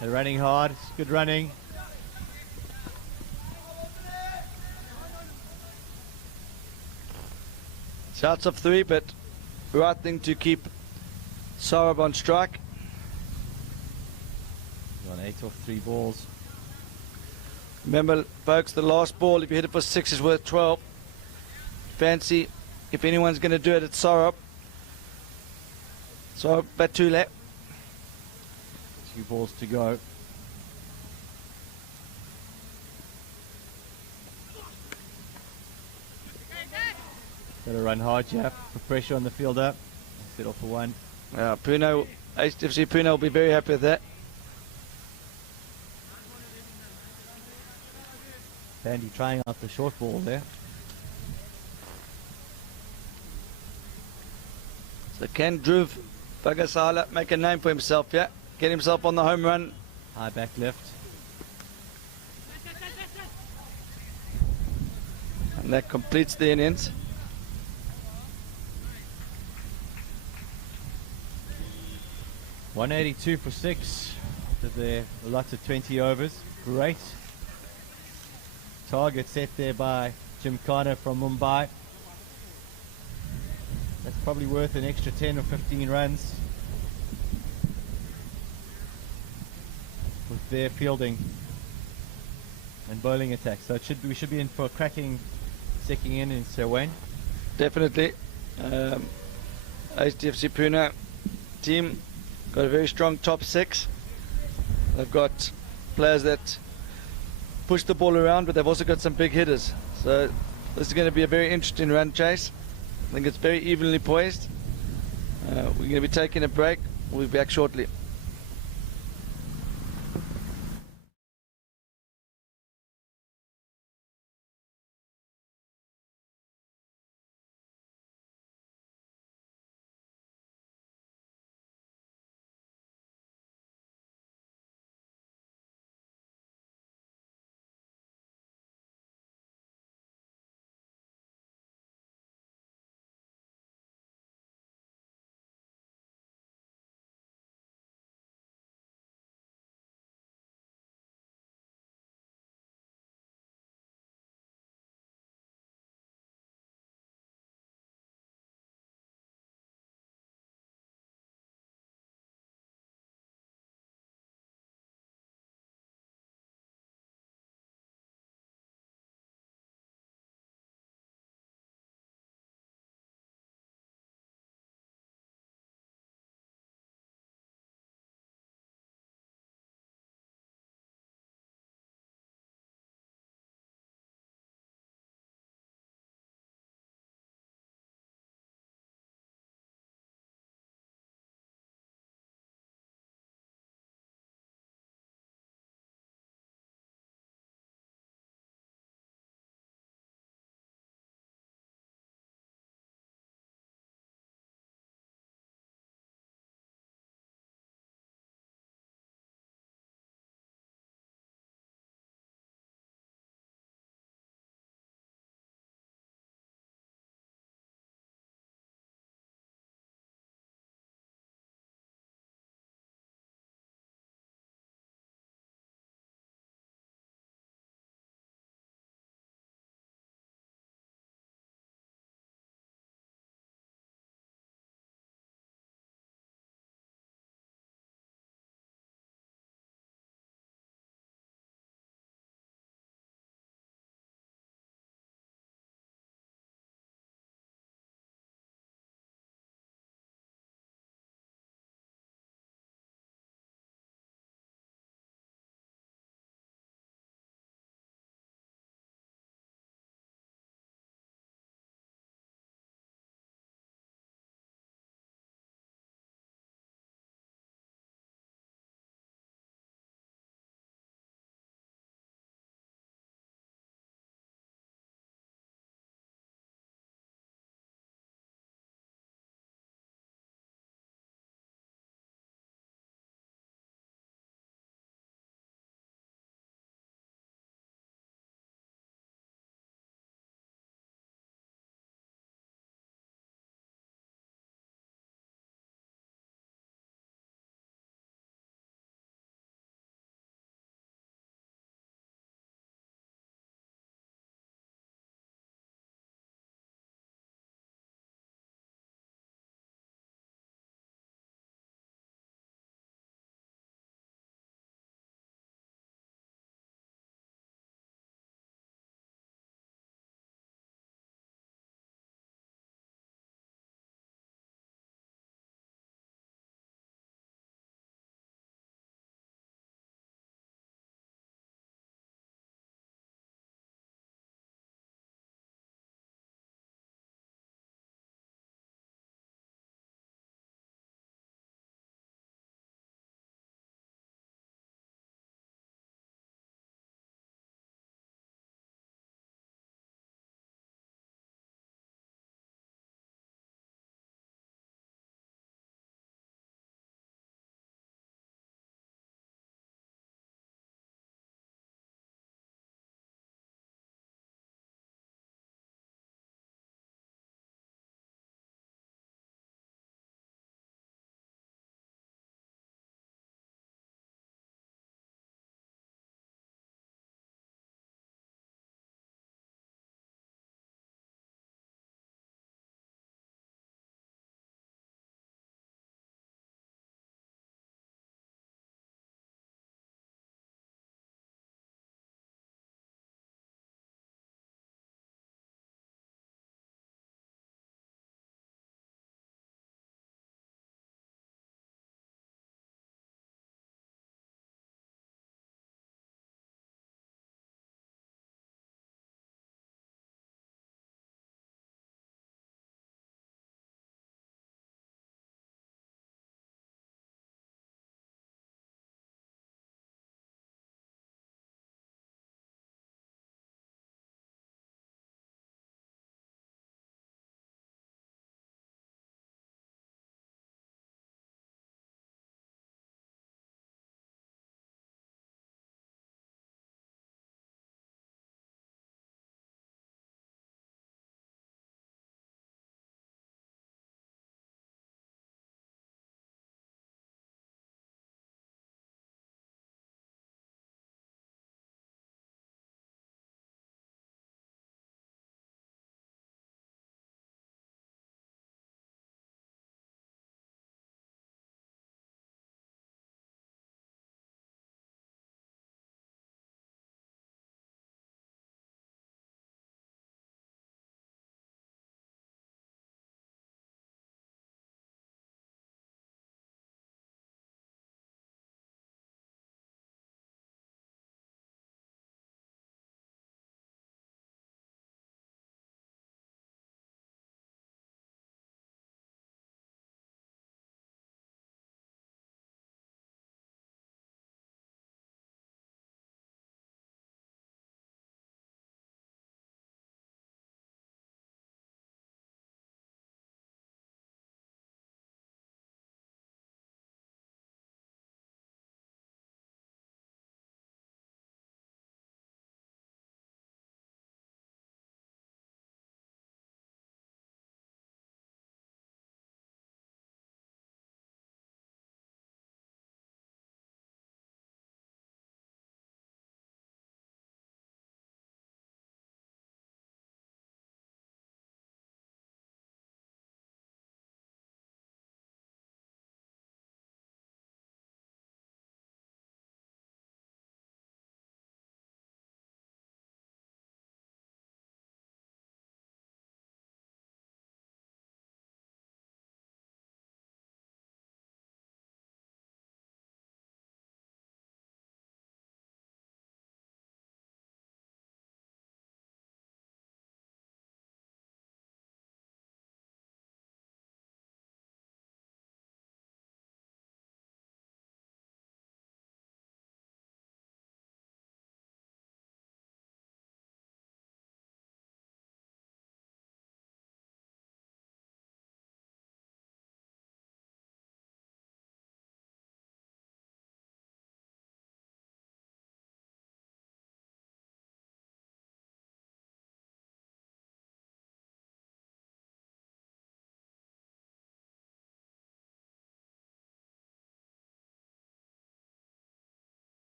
They're running hard, it's good running. Shots of 3, but right thing to keep Sarab on strike. He's on 8 off 3 balls. Remember, folks, the last ball, if you hit it for 6, is worth 12. Fancy, if anyone's going to do it, it's Sarab. So, Batule. 2 balls to go. Gotta run hard, Jeff. Put pressure on the fielder. Set off for 1. PUNE, HDFC PUNE will be very happy with that. Bandy trying out the short ball there. So can Dhruv Bagasala make a name for himself, yeah? Get himself on the home run. High back left. And that completes the innings. $182 for 6. There lots of 20 overs. Great target set there by Jim Carter from Mumbai. That's probably worth an extra 10 or 15 runs with their fielding and bowling attack. So we should be in for a cracking second innings, Sir Wayne. Definitely. HDFC PUNE team got a very strong top 6. They've got players that push the ball around, but they've also got some big hitters. So this is going to be a very interesting run chase. I think it's very evenly poised. We're going to be taking a break. We'll be back shortly.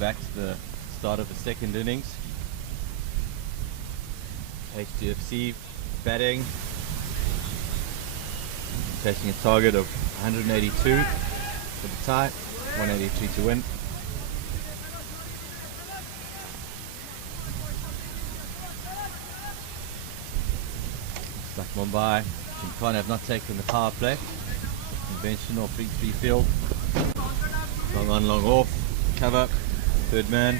back to the start of the second innings. HDFC batting, chasing a target of 182 for the tie, 183 to win. Looks like Mumbai, Chimkana have not taken the power play. Conventional 3-3 field. Long on, long off. Cover. Third man.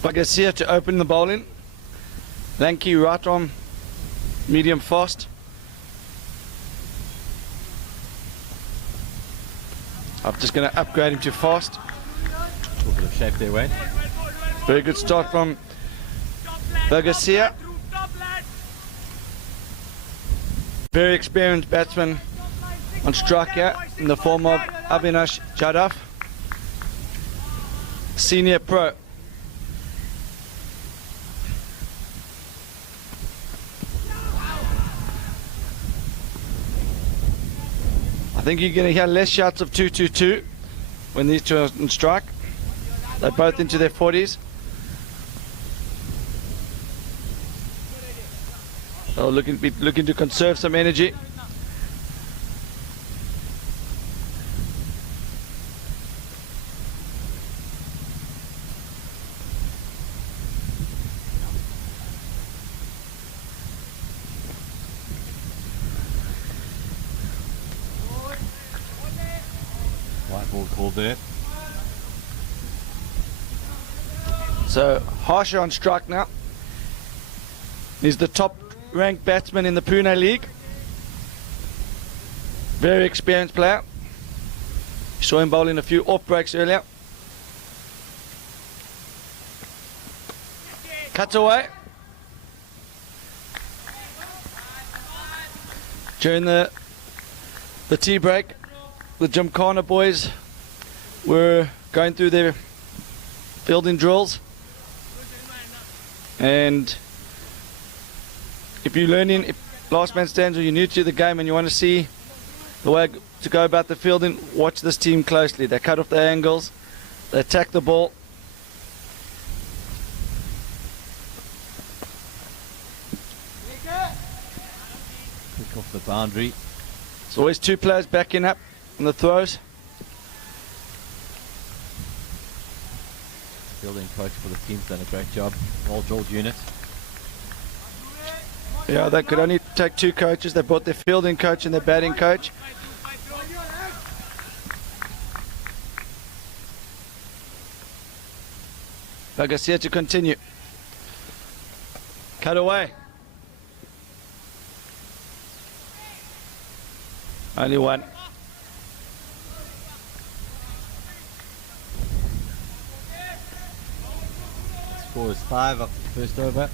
Bagasia to open the bowling. Lanky right arm, medium fast. I'm just going to upgrade him to fast. A little bit of shape there, Wayne. Very good start from Bagasia. Very experienced batsman on strike here in the form of Avinash Jadaf, senior pro. I think you're going to hear less shots of 2-2-2 when these two are on strike. They're both into their 40s. They'll looking to conserve some energy. White ball called there. So Harsha on strike now. He's the top ranked batsman in the Pune League. Very experienced player. You saw him bowling a few off breaks earlier. Cuts away. During the tea break, the Gymkhana boys were going through their fielding drills, and if you're learning last man stands or you're new to the game and you want to see the way to go about the fielding, watch this team closely. They cut off the angles, they attack the ball. Kick off the boundary. There's always two players backing up on the throws. Fielding coach for the team's done a great job. Well-drilled unit. Yeah, they could only take two coaches. They brought their fielding coach and their batting coach. Bagasia to continue. Cut away. Only one. Score is 5 after the first over.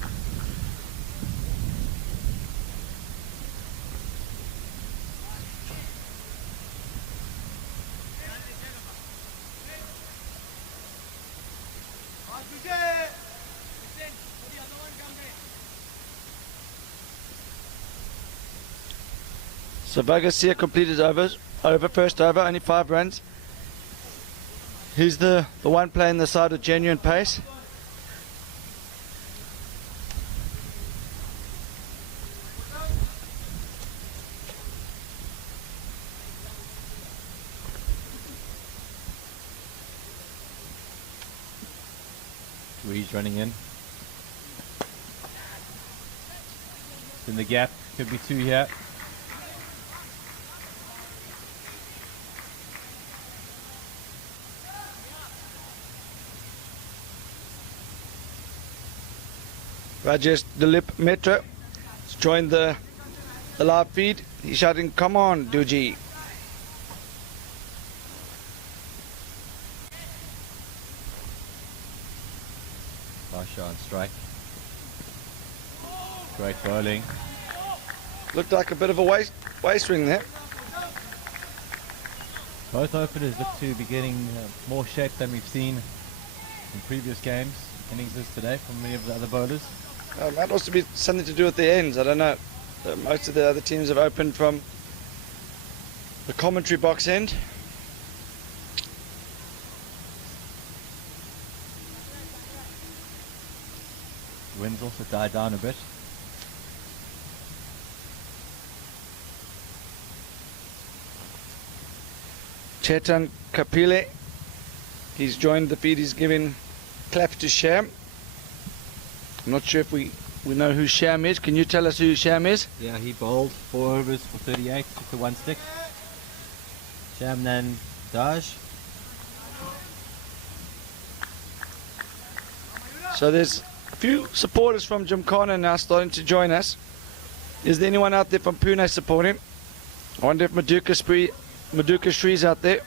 So Bagasia completed over first over, only 5 runs. He's the one playing the side of genuine pace. He's running in. In the gap, could be 2 here. Rajesh Dilip Metro has joined the live feed. He's shouting, "Come on, Duji." Pasha on strike. Great bowling. Looked like a bit of a waist swing there. Both openers look to be getting more shape than we've seen in previous games, innings today from many of the other bowlers. Might also be something to do with the ends. I don't know. Most of the other teams have opened from the commentary box end. The wind's also died down a bit. Chetan Kapile, he's joined the feed. He's giving claps to Sham. I'm not sure if we know who Sham is. Can you tell us who Sham is? Yeah, he bowled 4 overs for 38 with the 1 stick. Shamnan Daj. So there's a few supporters from Gymkhana now starting to join us. Is there anyone out there from PUNE supporting? I wonder if Maduka Shree's out there.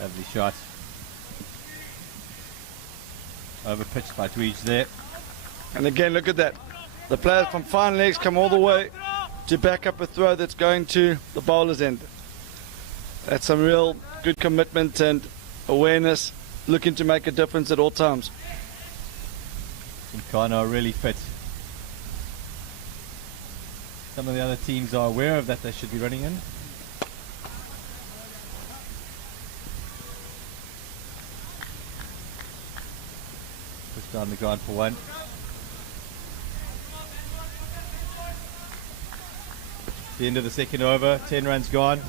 Lovely shot. Over pitched by Dweej there. And again, look at that. The players from fine legs come all the way to back up a throw that's going to the bowler's end. That's some real good commitment and awareness, looking to make a difference at all times. Gymkhana are really fit. Some of the other teams are aware of that they should be running in. Push down the guard for 1. The end of the second over, 10 runs gone.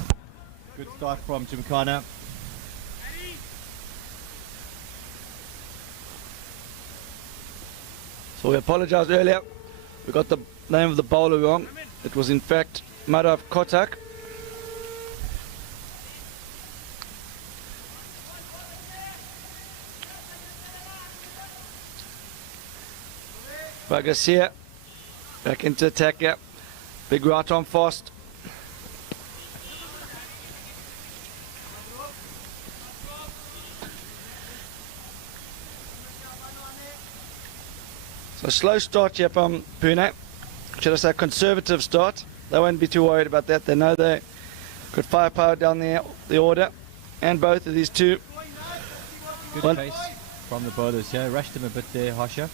Good start from Gymkhana. So we apologise earlier. We got the name of the bowler wrong. It was in fact Madhav Kotak. Vargas here. Back into attack here. Big right arm fast. So slow start here from PUNE. Should I say conservative start? They won't be too worried about that. They know they could firepower down the order. And both of these two. Good pace from the bowlers here. Rushed him a bit there, Harsha.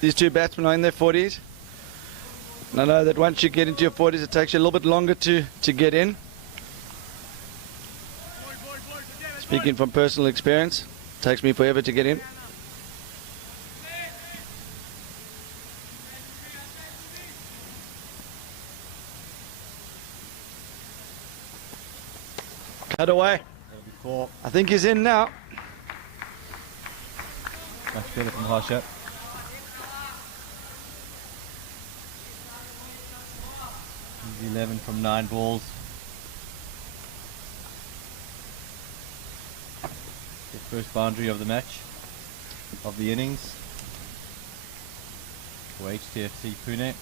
These two batsmen are in their 40s. And I know that once you get into your 40s, it takes you a little bit longer to get in. Speaking from personal experience, it takes me forever to get in. Cut away. I think he's in now. Much better from Harsha. He's 11 from 9 balls. The first boundary of the match, of the innings for HDFC Pune.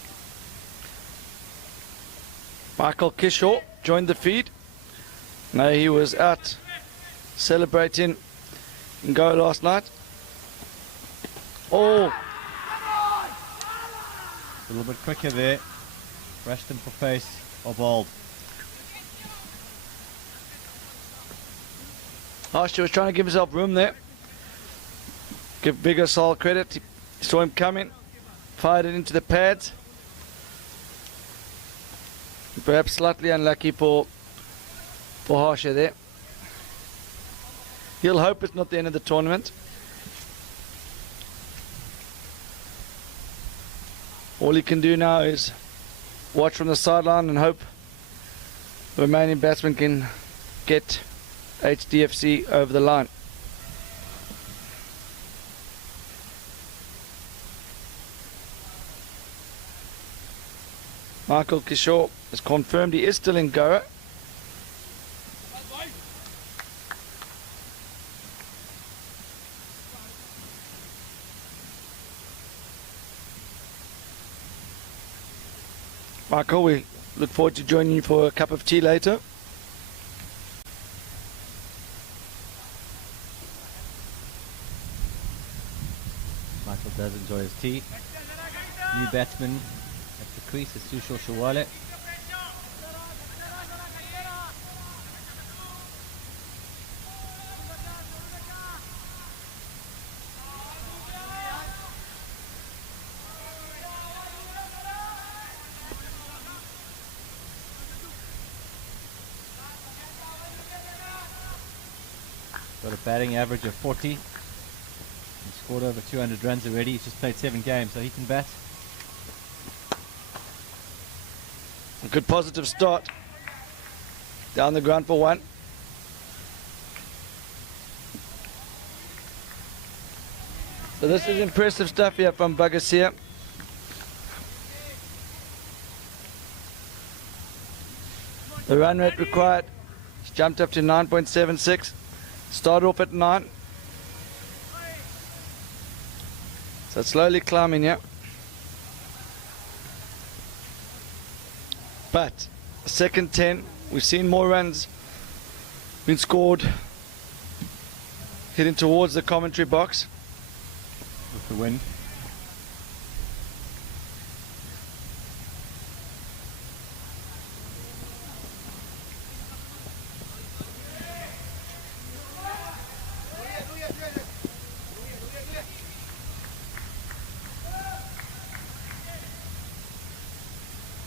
Michael Kishore joined the feed. No, he was out celebrating in Go last night. Oh! A little bit quicker there. Rushed him for pace or bowled. Harsha was trying to give himself room there. Give Bigger Sol credit. He saw him coming, fired it into the pads. Perhaps slightly unlucky for Harsha there. He'll hope it's not the end of the tournament. All he can do now is watch from the sideline and hope the remaining batsmen can get HDFC over the line. Michael Kishore has confirmed he is still in Goa. Michael, we look forward to joining you for a cup of tea later. does enjoy his tea. New batsman at the crease is Sushil Shawale. Got a batting average of 40. He scored over 200 runs already. He's just played 7 games, so he can bat. A good positive start. Down the ground for 1. So this is impressive stuff here from Bagasia. The run rate required has jumped up to 9.76. Start off at 9. So it's slowly climbing here. But the second 10, we've seen more runs been scored heading towards the commentary box. With the wind.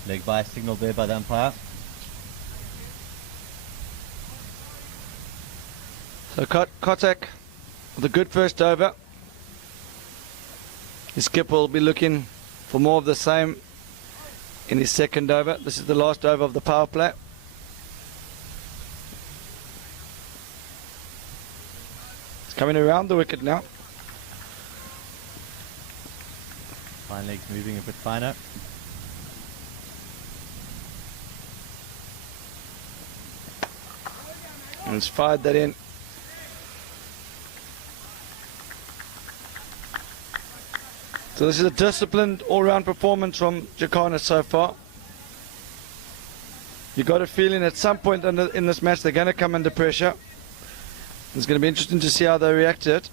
Leg by signal there by the umpire. So Kotak with a good first over. His skipper will be looking for more of the same in his second over. This is the last over of the power play. It's coming around the wicket now. Fine legs moving a bit finer. And it's fired that in. So this is a disciplined all-round performance from Jacana so far. You got a feeling at some point in this match they're going to come under pressure. It's going to be interesting to see how they react to it.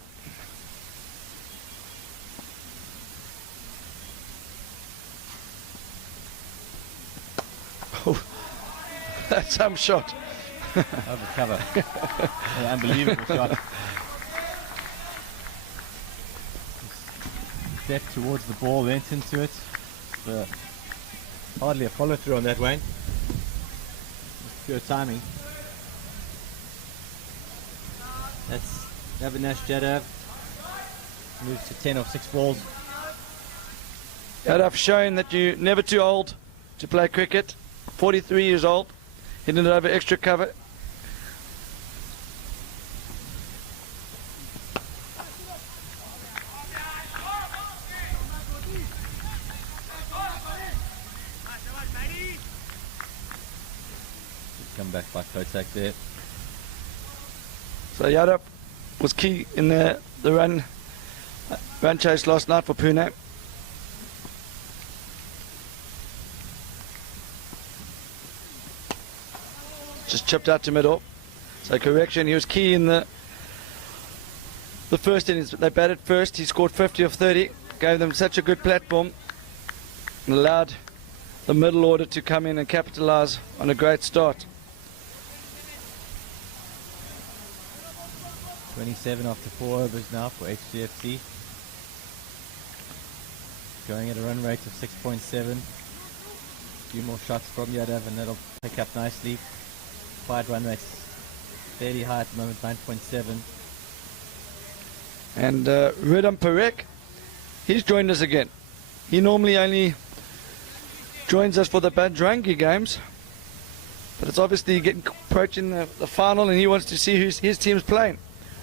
Oh, that's some shot. Over cover. Yeah, unbelievable shot. Step towards the ball, went into it. Hardly a follow through on that, Wayne. Just pure timing. That's Avinash Jadhav. Moves to 10 off 6 balls. Jadhav showing that you're never too old to play cricket. 43 years old. Hitting it over extra cover. Come back by Kotak there. So Yadav was key in the run chase last night for Pune. Just chipped out to middle. So correction, he was key in the first innings. They batted first. He scored 50 of 30. Gave them such a good platform and allowed the middle order to come in and capitalise on a great start. 27 after 4 overs now for HDFC. Going at a run rate of 6.7. A few more shots from Yadav and that'll pick up nicely. Wide run rates fairly high at the moment, 9.7. And Ridham Parekh, he's joined us again. He normally only joins us for the Badrangi games, but it's obviously approaching the final and he wants to see who his team's playing.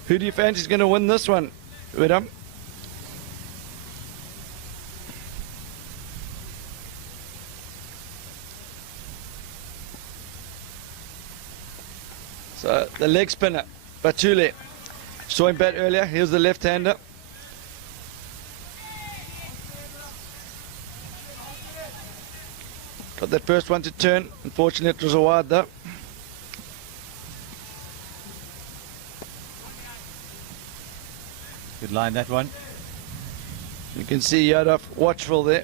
Who do you fancy is going to win this one, Ridham? So the leg spinner, Batule. Saw him bat earlier. Here's the left-hander. Got that first one to turn. Unfortunately, it was a wide though. Good line, that one. You can see Yadav watchful there.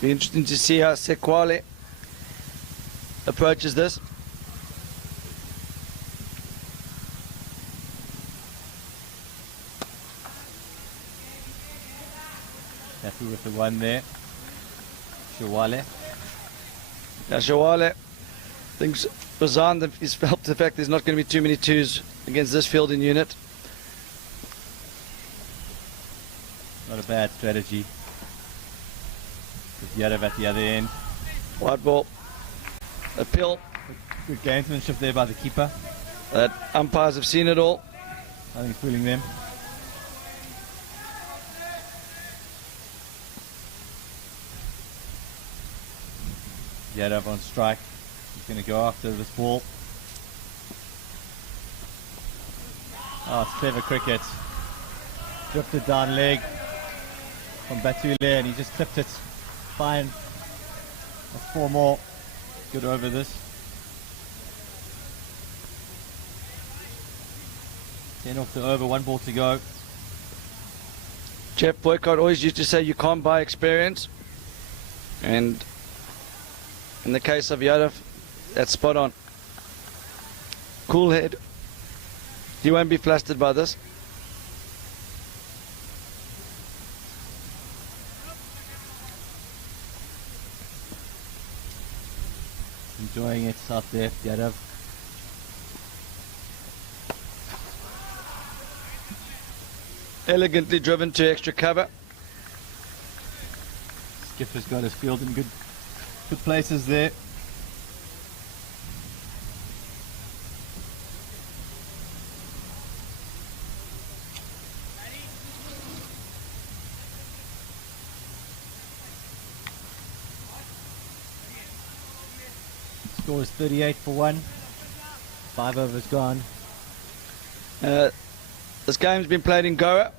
Be interesting to see how Sequale approaches this. Happy with the one there. Shawale. Now Shawale thinks Bazan is felt the fact there's not going to be too many twos against this fielding unit. Not a bad strategy. With Yadav at the other end. Wide ball. Appeal. Good gamesmanship there by the keeper. That umpires have seen it all. Nothing's fooling them. Yadav on strike. He's going to go after this ball. Oh, it's clever cricket. Drifted down leg from Batule and he just clipped it. Fine. That's 4 more. Good over this. 10 off the over, 1 ball to go. Jeff Boycott always used to say you can't buy experience. And in the case of Yadav, that's spot on. Cool head. You won't be flustered by this. Enjoying it out there, Yadav. Elegantly driven to extra cover. Skipper's got his field in good places there. Score is 38 for 1. 5 overs gone. This game's been played in Goa,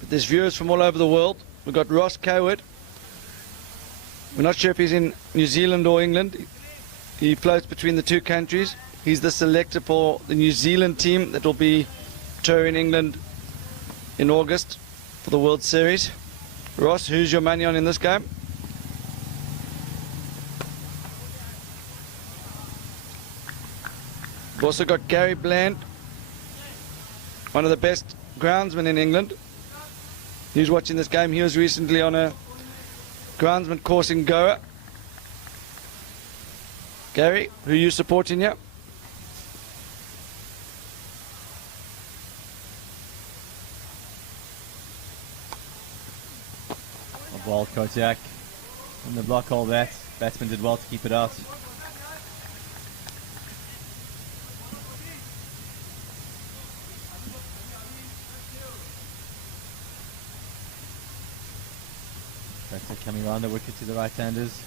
but there's viewers from all over the world. We've got Ross Coward. We're not sure if he's in New Zealand or England. He floats between the two countries. He's the selector for the New Zealand team that will be touring England in August for the World Series. Ross, who's your money on in this game? We've also got Gary Bland, one of the best groundsmen in England. He's watching this game. He was recently on a groundsman course in Goa. Gary, who are you supporting here? A ball, Kotiak. In the block hole that. Batsman did well to keep it out. That's coming around the wicket to the right-handers.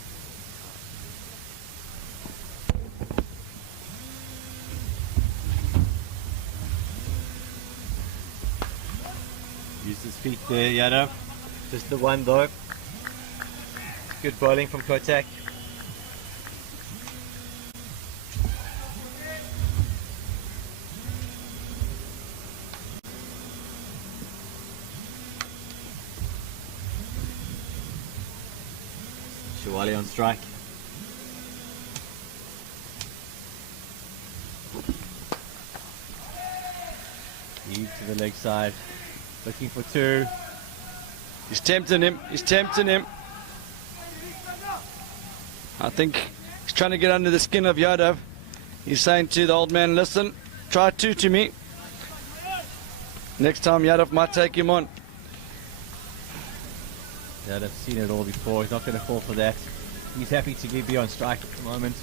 Used his feet there, Yadav. Just the one though. Good bowling from Kotak. Shawale on strike. Heave to the leg side. Looking for 2. He's tempting him. He's tempting him. I think he's trying to get under the skin of Yadav. He's saying to the old man, listen, try 2 to me. Next time Yadav might take him on. Yadav's seen it all before. He's not going to fall for that. He's happy to be on strike at the moment.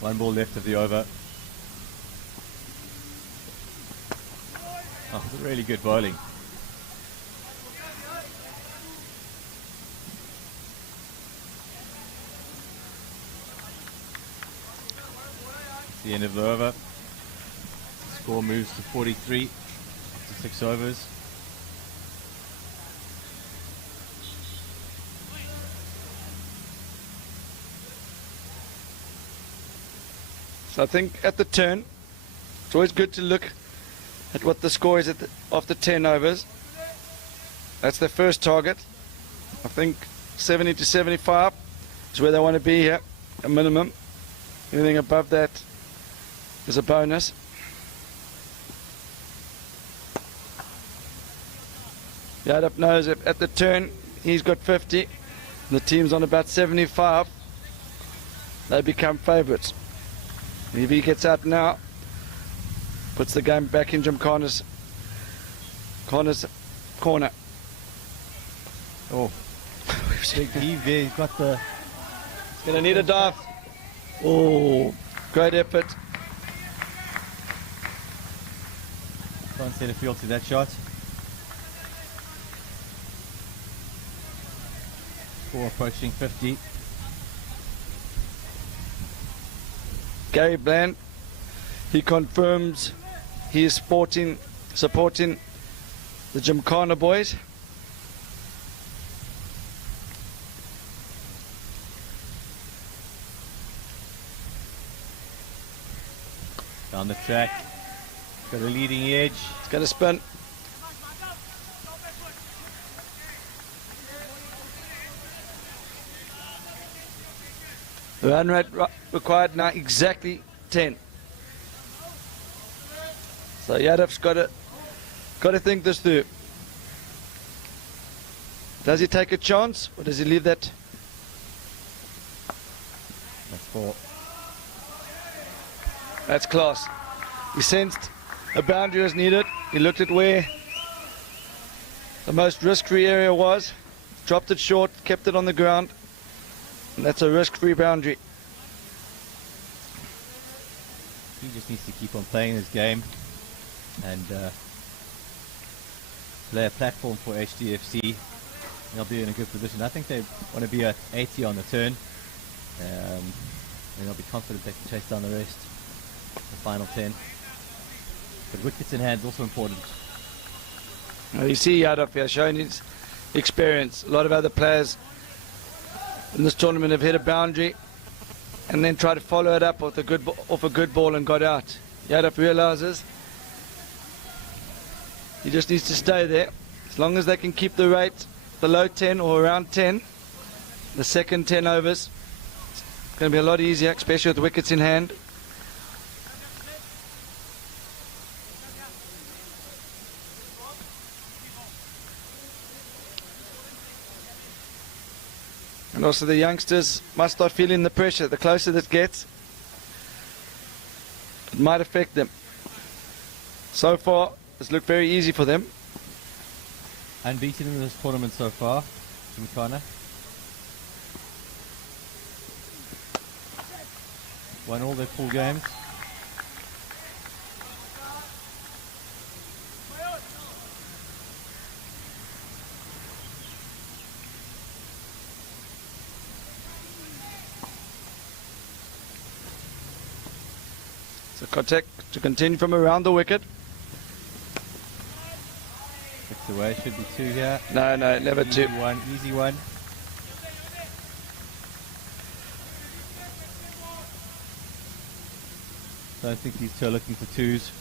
1 ball left of the over. Oh, really good bowling. It's the end of the over. Score moves to 43 to 6 overs. So I think at the turn, it's always good to look at what the score is after 10 overs. That's their first target. I think 70 to 75 is where they want to be here, a minimum. Anything above that is a bonus. Yadap knows if at the turn he's got 50, and the team's on about 75, they become favourites. If he gets out now, puts the game back in Gymkhana's corner. Oh, big heave there. He's got the. He's going to need a dive. Oh, great effort. Can't set a field to that shot. Score approaching 50. Gary Bland, he confirms he is supporting the Gymkhana boys. Down the track, got a leading edge. It's going to spin. The run rate required now exactly 10. So Yadav's got to think this through. Does he take a chance or does he leave that? That's 4. That's class. He sensed a boundary was needed. He looked at where the most risk-free area was, dropped it short, kept it on the ground, and that's a risk-free boundary. He just needs to keep on playing his game and play a platform for HDFC. They'll be in a good position. I think they want to be at 80 on the turn, and they'll be confident they can chase down the rest. The final 10. But wickets in hand is also important. Now you see Yadav here showing his experience. A lot of other players in this tournament have hit a boundary and then try to follow it up with a good off a good ball and got out. Yadav realizes he just needs to stay there. As long as they can keep the rate below 10 or around 10, the second 10 overs, it's going to be a lot easier, especially with wickets in hand. And also the youngsters must start feeling the pressure. The closer this gets, it might affect them. So far, it's looked very easy for them. Unbeaten in this tournament so far, Gymkhana. Won all their pool games. So contact to continue from around the wicket. 6 away, should be 2 here. No, never Easy 2. one, easy one. Don't think these two are looking for 2s.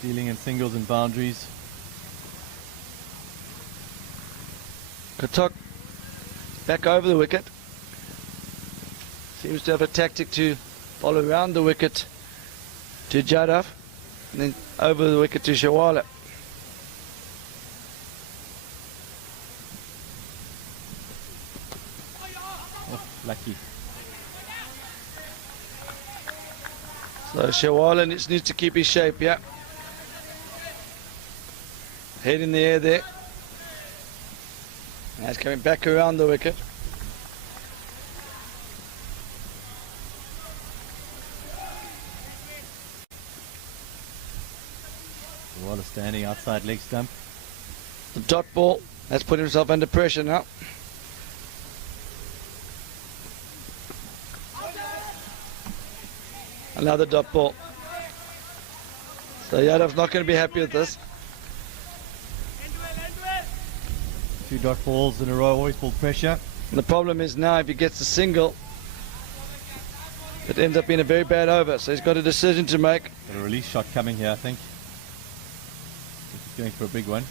Dealing in singles and boundaries. Katok back over the wicket. Seems to have a tactic to follow around the wicket to Jadav and then over the wicket to Shawala. Oh, lucky. So Shawala needs to keep his shape, yeah. Head in the air there. Now he's coming back around the wicket. Waller standing outside leg stump. The dot ball has put himself under pressure now. Another dot ball. So Yadav's not going to be happy with this. 2 dot balls in a row, always pull pressure. And the problem is now if he gets a single, It ends up being a very bad over, so he's got a decision to make. Got a release shot coming here, I think. He's going for a big one.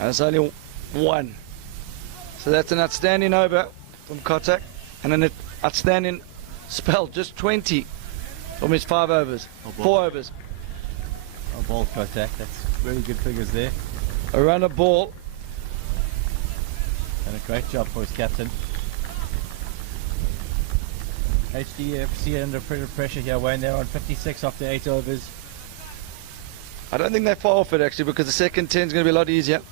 And it's only one. So that's an outstanding over from Kotak, and an outstanding spell, just 20 from his 5 overs, 4 overs. Oh, ball Kotak, that's really good figures there. A run, a ball. And a great job for his captain. HDFC under pressure here, Wayne. They're on 56 after 8 overs. I don't think they're far off it actually, because the second 10 is going to be a lot easier.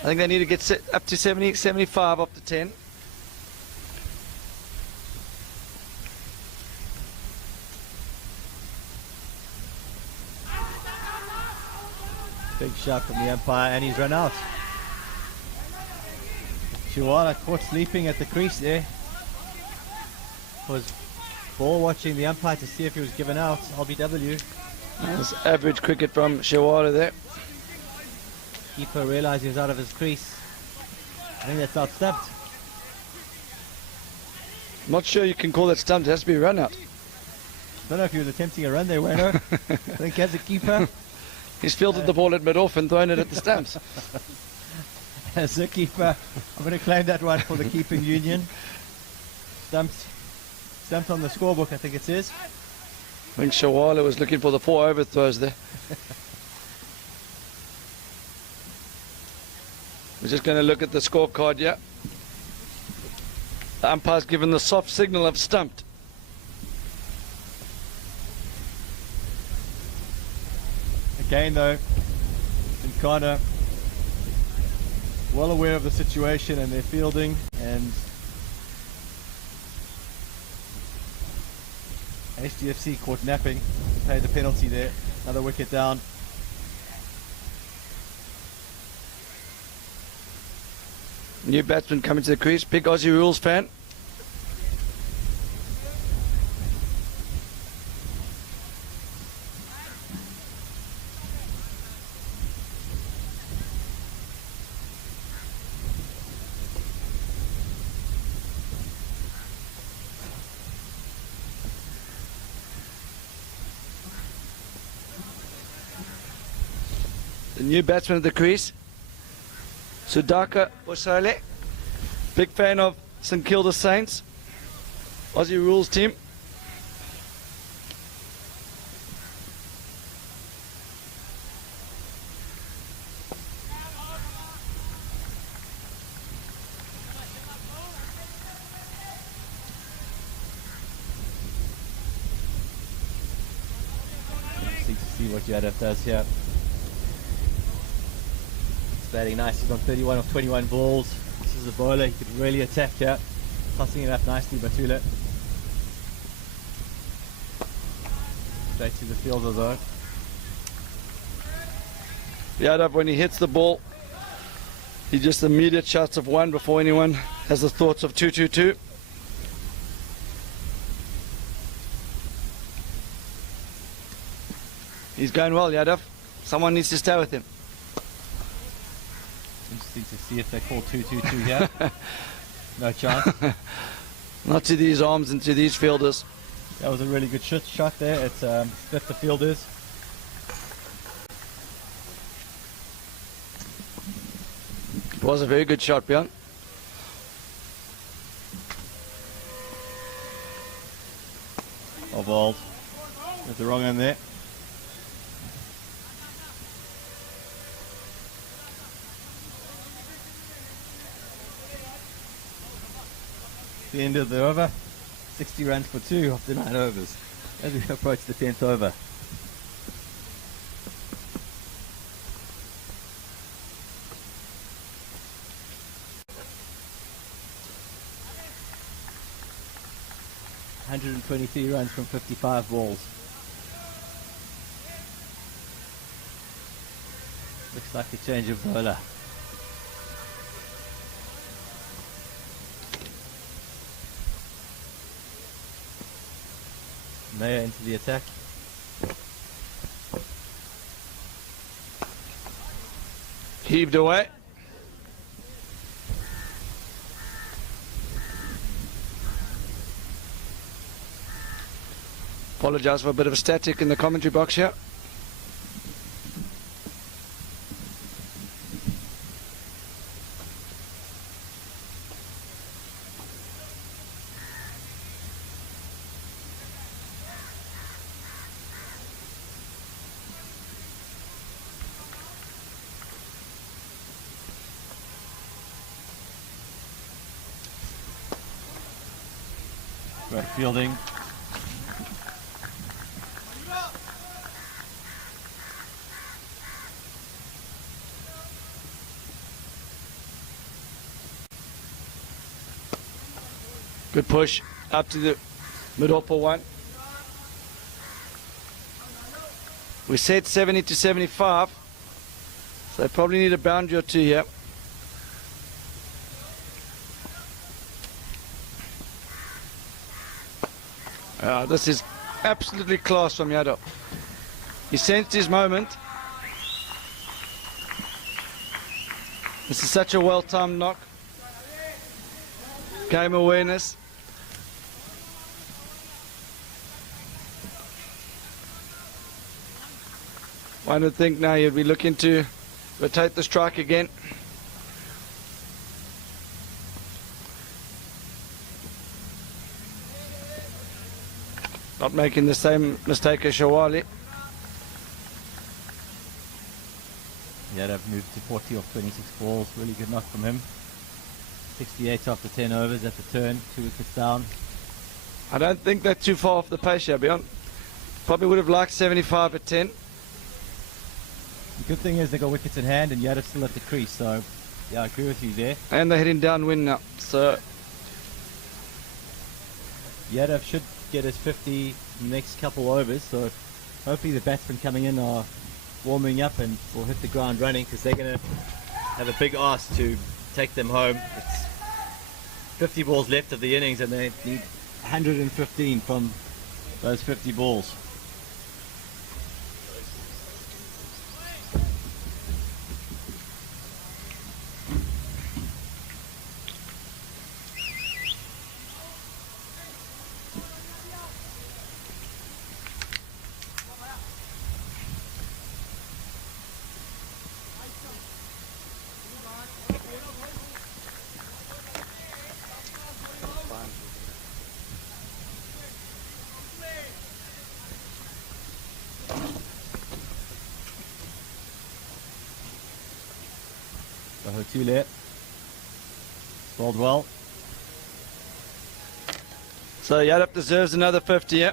I think they need to get up to 70, 75 after 10. Big shot from the umpire, and he's run out. Chihuahua caught sleeping at the crease there. Was ball watching the umpire to see if he was given out. LBW. That's average cricket from Shawara there. Keeper realised he was out of his crease. I think that's out stumped. I'm not sure you can call that stumped. It has to be a run out. Don't know if he was attempting a run there, Wayno. I think as a keeper. He's fielded the ball at mid-off and thrown it at the stumps. As a keeper, I'm going to claim that one for the keeping union. Stumped on the scorebook, I think it says. I think Shawala was looking for the 4 overthrows there. We're just going to look at the scorecard here. The umpire's given the soft signal of stumped. Again though, Nkana well aware of the situation and their fielding, and HDFC caught napping, paid the penalty there, another wicket down. New batsman coming to the crease, big Aussie rules fan. The new batsman at the crease, Sudhakar Osale, big fan of St Kilda Saints, Aussie rules team. Interesting to see what Yadav does here. Batting nice, he's on 31 of 21 balls. This is a bowler, he could really attack here. Tossing it up nicely, Batula. Straight to the fielder though. Yadav, when he hits the ball, he just immediate shots of 1 before anyone has the thoughts of 2-2-2. He's going well, Yadav. Someone needs to stay with him. Interesting to see if they call 2-2-2 here. No chance. Not to these arms and to these fielders. That was a really good shot there. It split the fielders. It was a very good shot, Bjorn. Oh, ball. There's the wrong end there. The end of the over, 60 runs for 2 after 9 overs as we approach the 10th over. $123 runs from 55 balls. Looks like a change of bowler. Mayer into the attack. Heaved away. Apologise for a bit of a static in the commentary box here. Great fielding. Good push up to the middle for one. We said 70 to 75, so they probably need a boundary or two here. This is absolutely class from Yadav. He sensed his moment. This is such a well-timed knock. Game awareness. One would think now you'd be looking to rotate the strike again. Not making the same mistake as Shawali. Yadav moved to 40 off 26 balls. Really good knock from him. 68 after 10 overs at the turn. 2 wickets down. I don't think they're too far off the pace here, Beyond. Probably would have liked 75 at 10. The good thing is they got wickets in hand and Yadav's still at the crease. So, yeah, I agree with you there. And they're heading downwind now. So Yadav should get his 50 in the next couple overs. So, hopefully the batsmen coming in are warming up and will hit the ground running because they're going to have a big ask to take them home. It's 50 balls left of the innings and they need 115 from those 50 balls. Too late. Bowled well. So Yadav deserves another 50 here.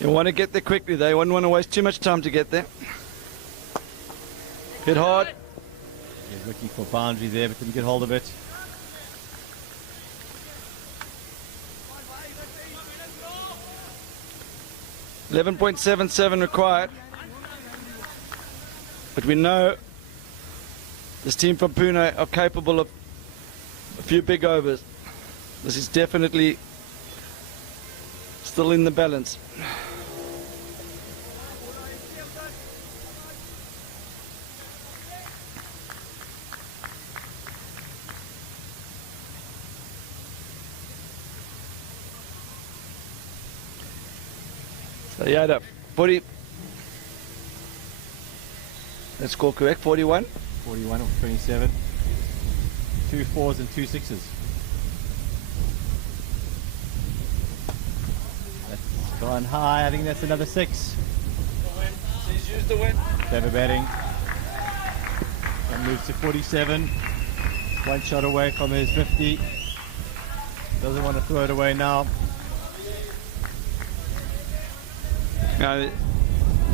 You want to get there quickly though. You wouldn't want to waste too much time to get there. Hit hard. He's looking for boundary there but didn't get hold of it. $11.77 required. But we know this team from Pune are capable of a few big overs. This is definitely still in the balance. So Yadav, 40. Let's score correct, 41. 41 off 27. 2 4s and 2 6s. That's gone high. I think that's another 6. Please use the win. Clever batting. And moves to 47. One shot away from his 50. Doesn't want to throw it away now. Now,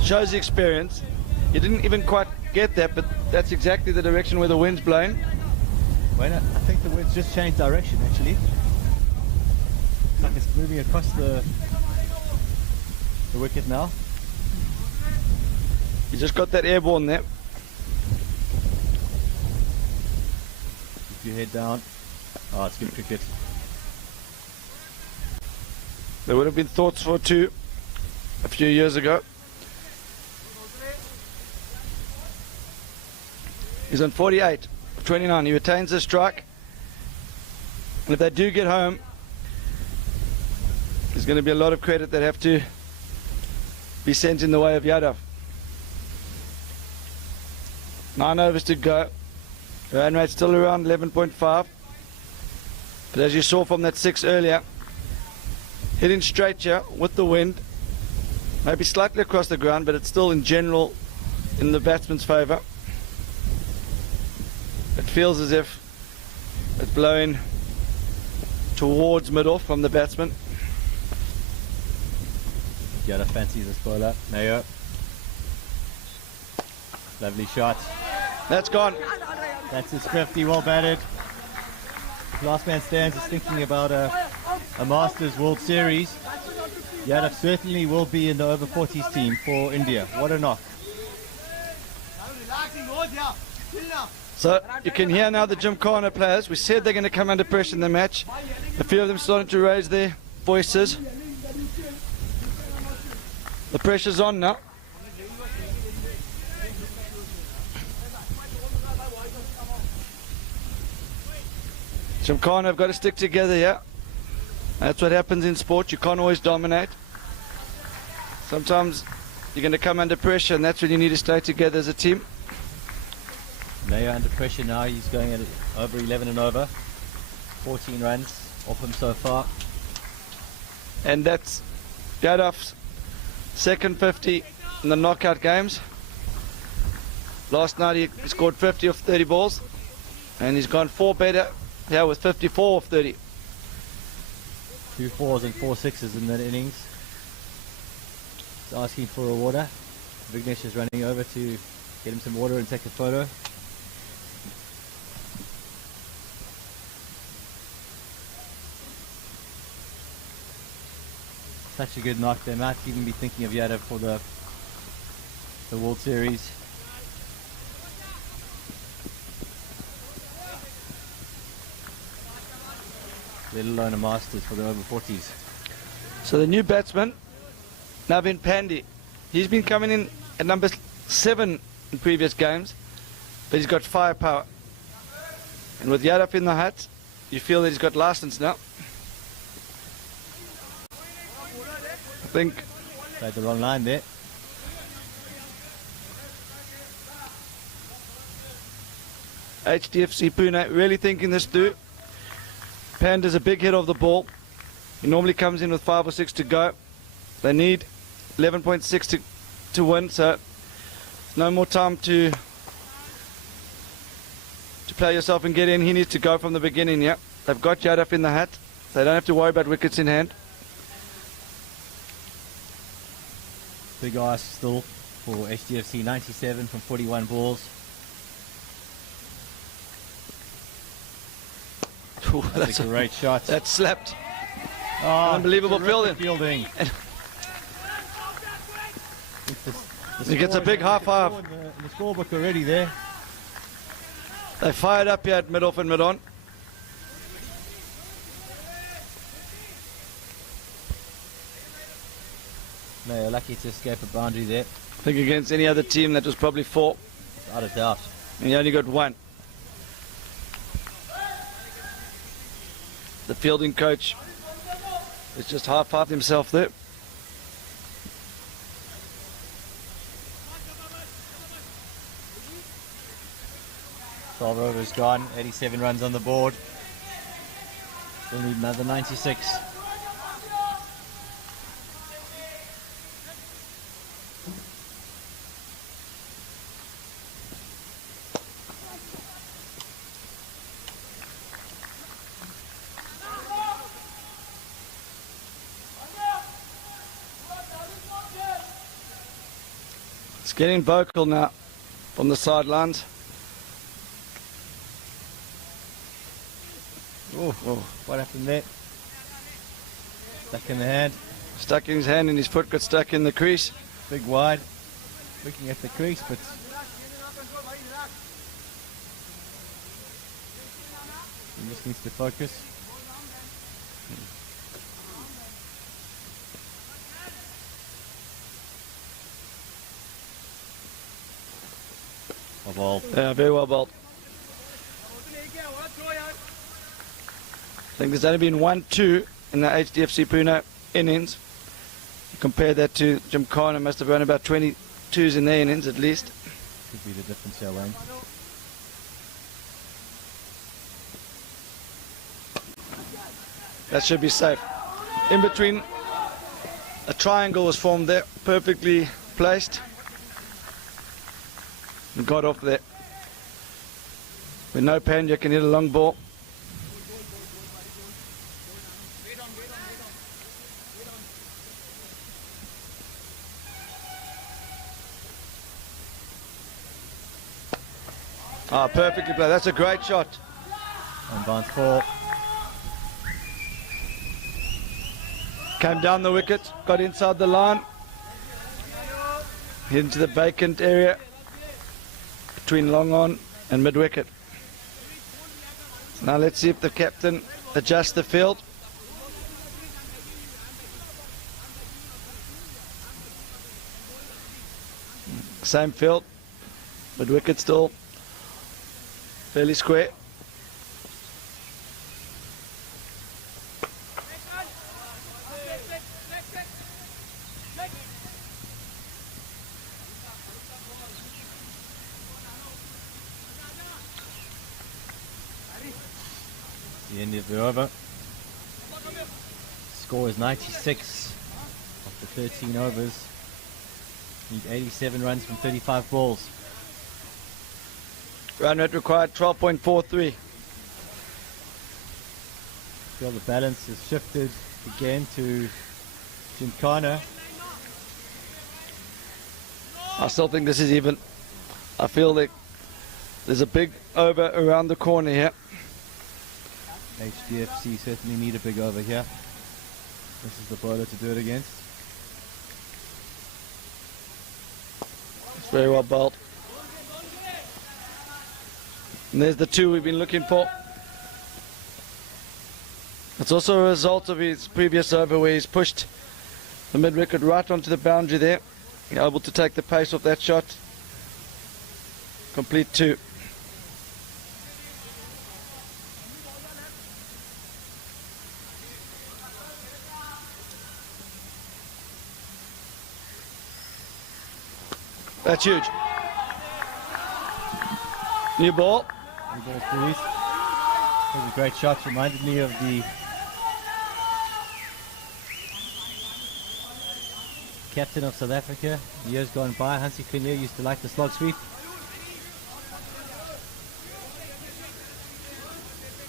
shows the experience. You didn't even quite get that, but that's exactly the direction where the wind's blowing. Wait, I think the wind's just changed direction actually. Looks like it's moving across the wicket now. You just got that airborne there. Keep your head down. Oh, it's good cricket. There would have been thoughts for 2 a few years ago. He's on 48, 29. He retains the strike. And if they do get home, there's going to be a lot of credit that have to be sent in the way of Yadav. 9 overs to go. Run rate still around 11.5. But as you saw from that 6 earlier, hitting straight here with the wind, maybe slightly across the ground, but it's still in general in the batsman's favour. It feels as if it's blowing towards mid-off from the batsman. Gotta fancy this bowler. Mayo. Lovely shot. That's gone. That's his 50, well batted. Last man stands is thinking about a Masters World Series. Yadav certainly will be in the over 40s team for India. What a knock. So you can hear now the Gymkhana players. We said they're going to come under pressure in the match. A few of them starting to raise their voices. The pressure's on now. Gymkhana have got to stick together here. That's what happens in sport. You can't always dominate. Sometimes you're going to come under pressure, and that's when you need to stay together as a team. Mayo under pressure now. He's going at over 11 and over. 14 runs off him so far. And that's Yadav's second 50 in the knockout games. Last night he scored 50 off 30 balls, and he's gone 4 better here with 54 off 30. 2 4s and 4 6s in that innings. He's asking for a water. Vignesh is running over to get him some water and take a photo. Such a good knock. They might even be thinking of Yadav for the World Series. Let alone a Masters for the over 40s. So the new batsman, Navin Pandey, he's been coming in at number 7 in previous games, but he's got firepower. And with Yadav in the hat, you feel that he's got license now. I think Played the wrong line there. HDFC Pune really thinking this through. Panda's a big hit of the ball. He normally comes in with 5 or 6 to go. They need 11.6 to win, so no more time to play yourself and get in. He needs to go from the beginning. Yeah, they've got Yadav in the hat. They don't have to worry about wickets in hand. Big ask still for HDFC, 97 from 41 balls. Ooh, That's a great shot. That slapped. Oh, unbelievable fielding. He gets a big high five. The scorebook already there. They fired up here at mid-off and mid-on. No, lucky to escape a boundary there. I think against any other team that was probably 4. Without a doubt. And he only got 1. The fielding coach has just high-fived himself there. Twelve overs gone, 87 runs on the board. We'll need another 96. It's getting vocal now from the sidelines. Oh, what happened there? Stuck in the hand. Stuck in his hand and his foot got stuck in the crease. Big wide. Looking at the crease, but he just needs to focus. Well bowled. Yeah, very well bowled. I think there's only been 1-2 in the HDFC Pune innings. Compare that to Gymkhana, must have run about 22s in their innings at least. Could be the difference here, Wayne. That should be safe. In between, a triangle was formed there, perfectly placed. And got off there. With no pen, you can hit a long ball. Ah, perfectly played. That's a great shot. And bounce ball. Came down the wicket, got inside the line. Into the vacant area between long on and mid wicket. Now let's see if the captain adjusts the field. Same field, mid wicket still fairly square. The end of the over. Score is 96 after 13 overs. Need 87 runs from 35 balls. Run rate required 12.43. Feel the balance has shifted again to Gymkhana. I still think this is even. I feel like there's a big over around the corner here. HDFC certainly need a big over here. This is the bowler to do it against. It's very well bowled. And there's the two we've been looking for. It's also a result of his previous over where he's pushed the mid-wicket right onto the boundary there. Able to take the pace off that shot. Complete two. That's huge. New ball. New ball, please. That was a great shot. Reminded me of the captain of South Africa years gone by. Hansie Cronje used to like the slog sweep.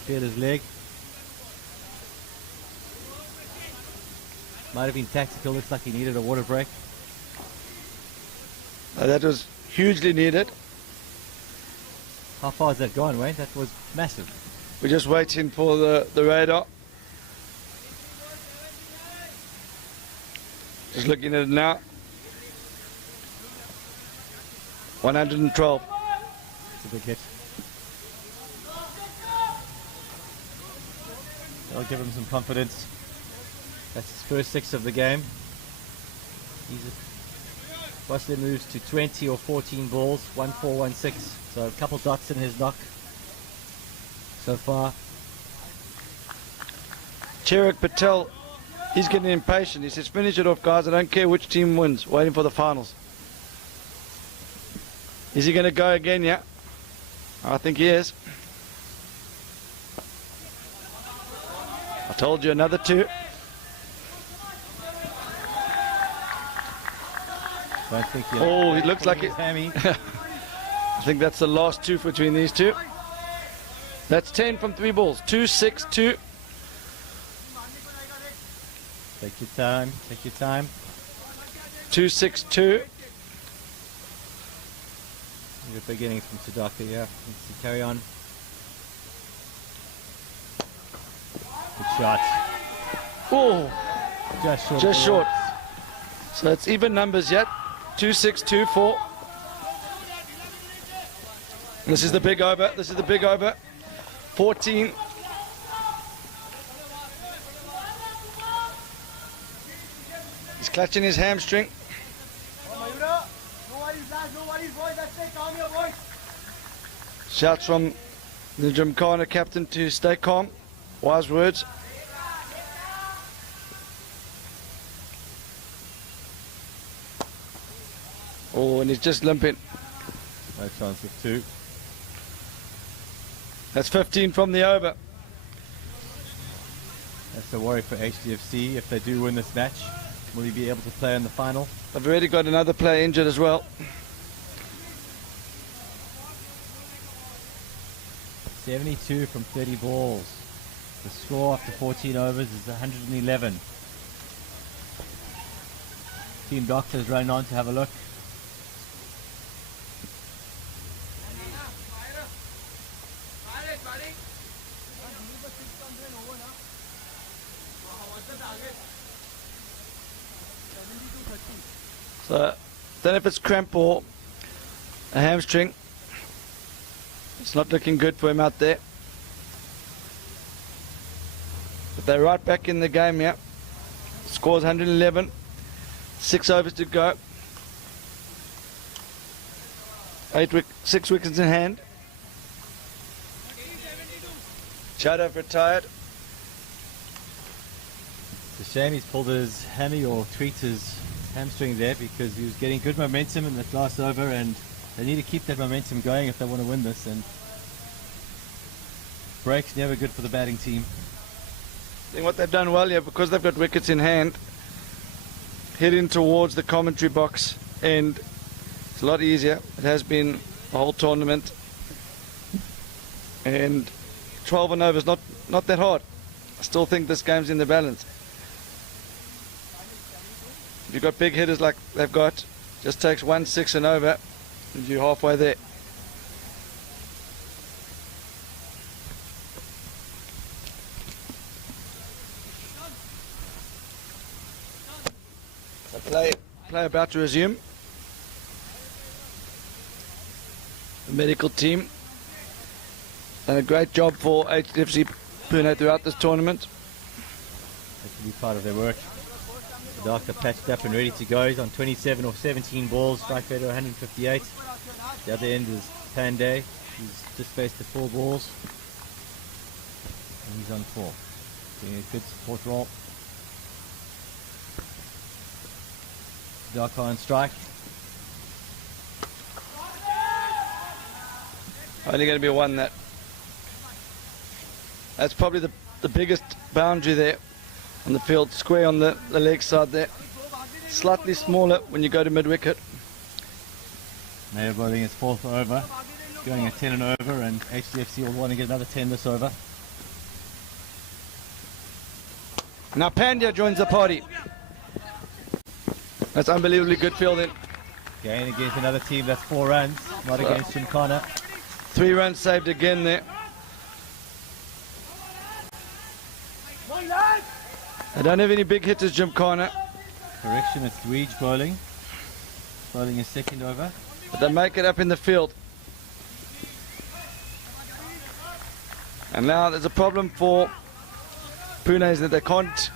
Feel his leg. Might have been tactical. Looks like he needed a water break. That was hugely needed. How far has that gone, Wayne? That was massive. We're just waiting for the radar. Just looking at it now. 112. It's a big hit. That'll give him some confidence. That's his first six of the game. Boston moves to 20 or 14 balls, 1-4, 1-6. So a couple dots in his knock so far. Chirag Patel, he's getting impatient. He says, finish it off, guys. I don't care which team wins. Waiting for the finals. Is he going to go again? Yeah. I think he is. I told you, another two. Oh, it looks like it. I think that's the last two between these two. That's 10 from 3 balls. 2, 6, 2. Take your time. Take your time. 2, 6, 2. You're beginning from Sudaka, yeah. Needs to carry on. Good shot. Oh, just short. Just short. So it's even numbers yet. 2, 6, 2, 4. This is the big over. This is the big over. 14. He's clutching his hamstring. Shouts from the Gymkhana captain to stay calm. Wise words. Oh, and he's just limping. No chance of 2. That's 15 from the over. That's a worry for HDFC. If they do win this match, will he be able to play in the final? I've already got another player injured as well. 72 from 30 balls. The score after 14 overs is 111. Team doctors running on to have a look. So, then if it's cramp or a hamstring, it's not looking good for him out there. But they're right back in the game here. Score's 111. 6 overs to go. 6 wickets in hand. Chadov retired. It's a shame he's pulled his hammy or tweaked his hamstring there, because he was getting good momentum in that last over, and they need to keep that momentum going if they want to win this. And breaks never good for the batting team. I think what they've done well here, because they've got wickets in hand, heading towards the commentary box, and it's a lot easier. It has been a whole tournament, and 12 and over is not that hard. I still think this game's in the balance. If you've got big hitters like they've got, just takes 1 6 and over, and you're halfway there. So play about to resume. The medical team done a great job for HDFC PUNE throughout this tournament. That should be part of their work. The doctor patched up and ready to go. He's on 27 or 17 balls, strike rate of 158. The other end is Pandey. He's just faced the 4 balls. And he's on 4. Doing a good support role. Dark on strike. Only going to be 1 that. That's probably the biggest boundary there on the field, square on the leg side there. Slightly smaller when you go to mid-wicket. Mayor bowling his 4th over, going at 10 and over, and HDFC will want to get another 10 this over. Now Pandya joins the party. That's unbelievably good fielding. Going against another team that's 4 runs, not against Gymkhana. 3 runs saved again there. I don't have any big hitters, Gymkhana. Correction, it's Dweej bowling. Bowling his 2nd over. But they make it up in the field. And now there's a problem for Pune, is that they can't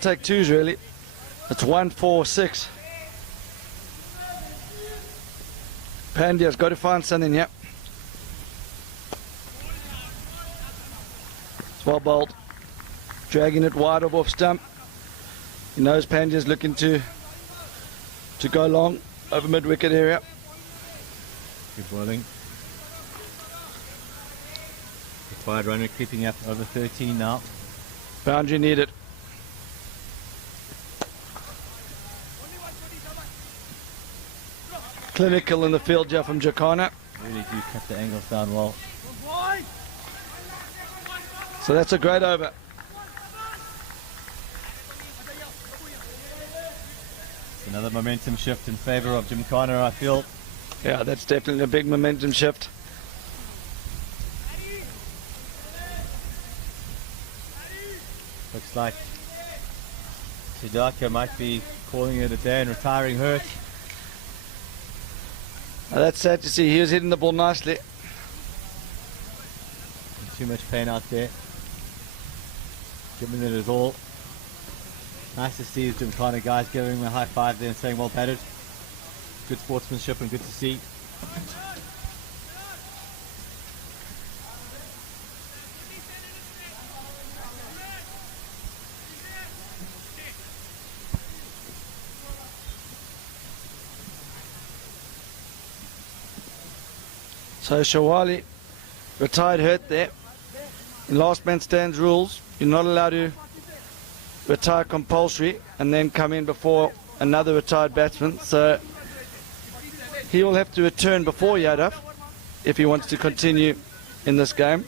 take 2s really. It's 1, 4, 6. Pandya's got to find something here. It's well bowled. Dragging it wide off stump. He knows Pandya's looking to go long over mid-wicket area. Good bowling. Required run rate creeping up over 13 now. Boundary needed. Clinical in the field here from Gymkhana. Really do cut the angles down well. So that's a great over. Another momentum shift in favour of Gymkhana, I feel. Yeah, that's definitely a big momentum shift. Looks like Siddhartha might be calling it a day and retiring hurt. Now that's sad to see. He was hitting the ball nicely. Too much pain out there. Giving it his all. Nice to see the Gymkhana guys giving him a high 5 there and saying well batted. Good sportsmanship and good to see. So Shawali retired hurt there. In last man stands rules, you're not allowed to retire compulsory and then come in before another retired batsman. So he will have to return before Yadav if he wants to continue in this game.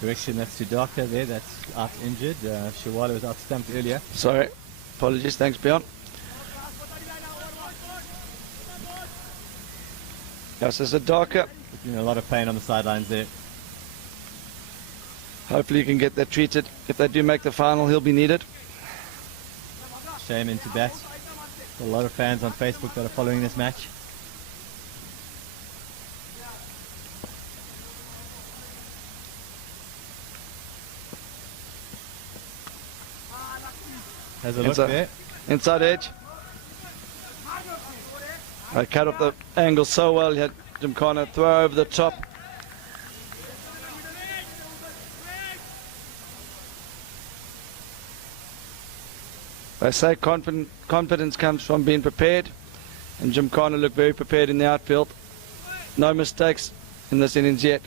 Correction, that's Sudaka there, that's out injured. Shawala was out stumped earlier. Sorry, apologies, thanks Bjorn. Yes, there's a darker. A lot of pain on the sidelines there. Hopefully you can get that treated. If they do make the final, he'll be needed. Shame into bat. A lot of fans on Facebook that are following this match. Has a look there. Inside edge. I cut off the angle so well, he had Gymkhana throw over the top. They say confidence comes from being prepared, and Gymkhana looked very prepared in the outfield. No mistakes in this innings yet.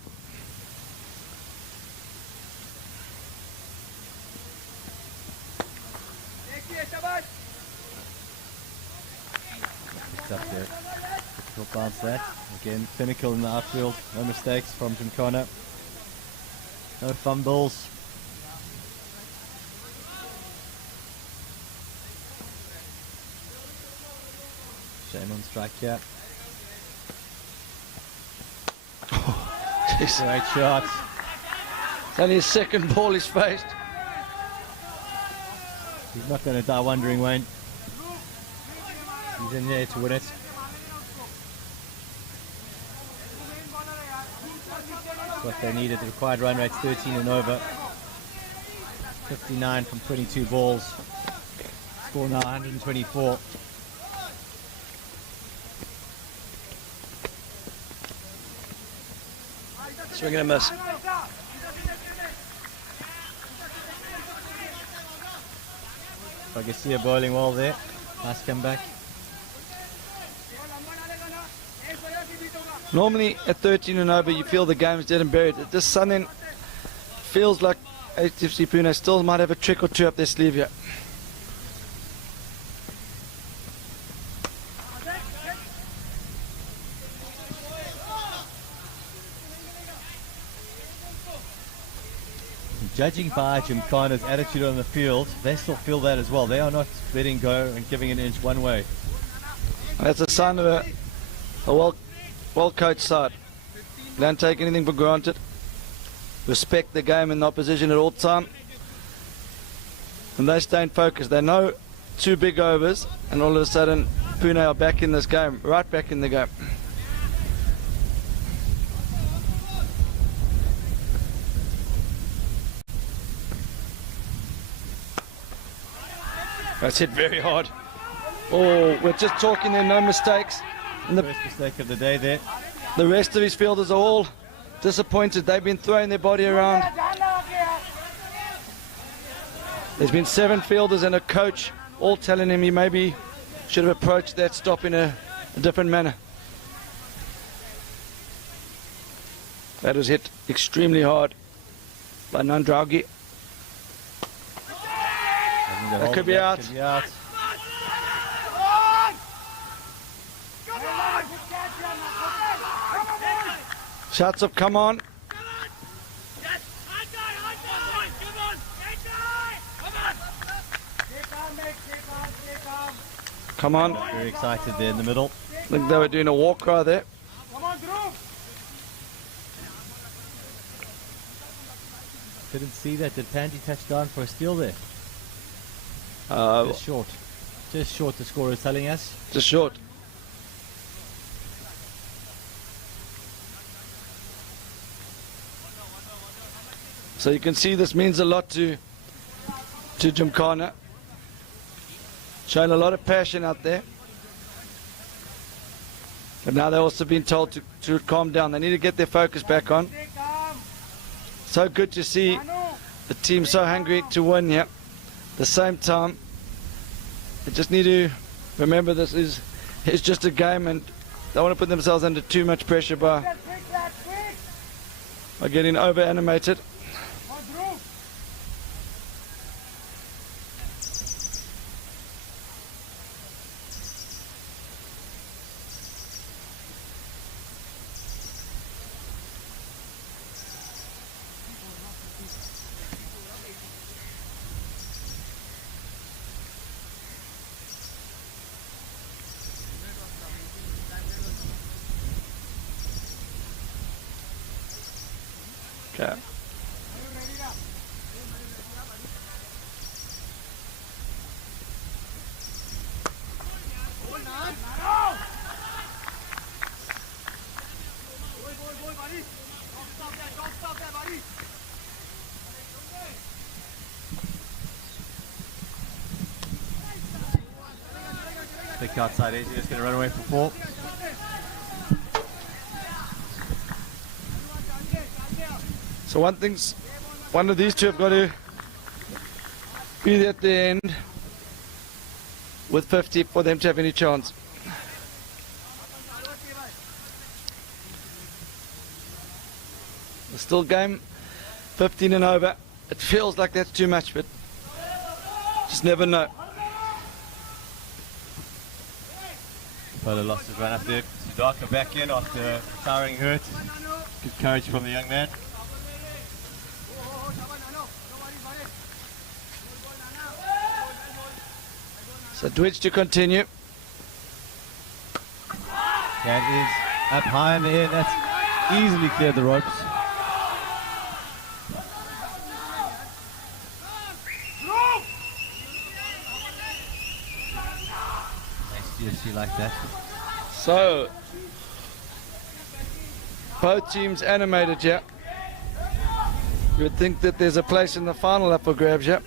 Up there. Difficult bounce that. Again, clinical in the outfield. No mistakes from Gymkhana. No fumbles. Shame on strike here. Jeez. Great shot. It's only his second ball he's faced. He's not going to die wondering, Wayne. He's in there to win it. That's what they needed. The required run rate's 13 and over. 59 from 22 balls. Score now 124. Swing and a miss. I can see a bowling wall there. Nice comeback. Normally at 13 and over you feel the game's dead and buried. This Sunday feels like HDFC Pune still might have a trick or two up their sleeve here. Judging by Gymkhana's attitude on the field, they still feel that as well. They are not letting go and giving an inch one way. That's a sign of a well-coached side. They don't take anything for granted. Respect the game and the opposition at all time. And they stay focused. They know 2 big overs, and all of a sudden Pune are back in this game, right back in the game. That's hit very hard. Oh, we're just talking there, no mistakes. And the First mistake of the day there. The rest of his fielders are all disappointed. They've been throwing their body around. There's been 7 fielders and a coach all telling him he maybe should have approached that stop in a different manner. That was hit extremely hard by Nandragi. That could be out. Could be out. Shots of come on. Come on. Very excited there in the middle. I think they were doing a walk cry there. Couldn't see that. Did Pandy touch down for a steal there? Just short. Just short, the scorer is telling us. Just short. So you can see this means a lot to Gymkhana. Showing a lot of passion out there. But now they're also being told to calm down. They need to get their focus back on. So good to see the team so hungry to win here. At the same time, they just need to remember this is just a game and don't want to put themselves under too much pressure by are getting over animated. Okay. Pick outside edge, just going to run away for 4. So one of these two have got to be there at the end with 50 for them to have any chance. It's still game 15 and over. It feels like that's too much, but just never know. Polo lost his run up there. Sudaka back in after towering hurt. Good courage from the young man. So Dwitch to continue. That is up high in the air. That's easily cleared the ropes. HDFC like that. So both teams animated, yeah. You would think that there's a place in the final up for grabs, yeah.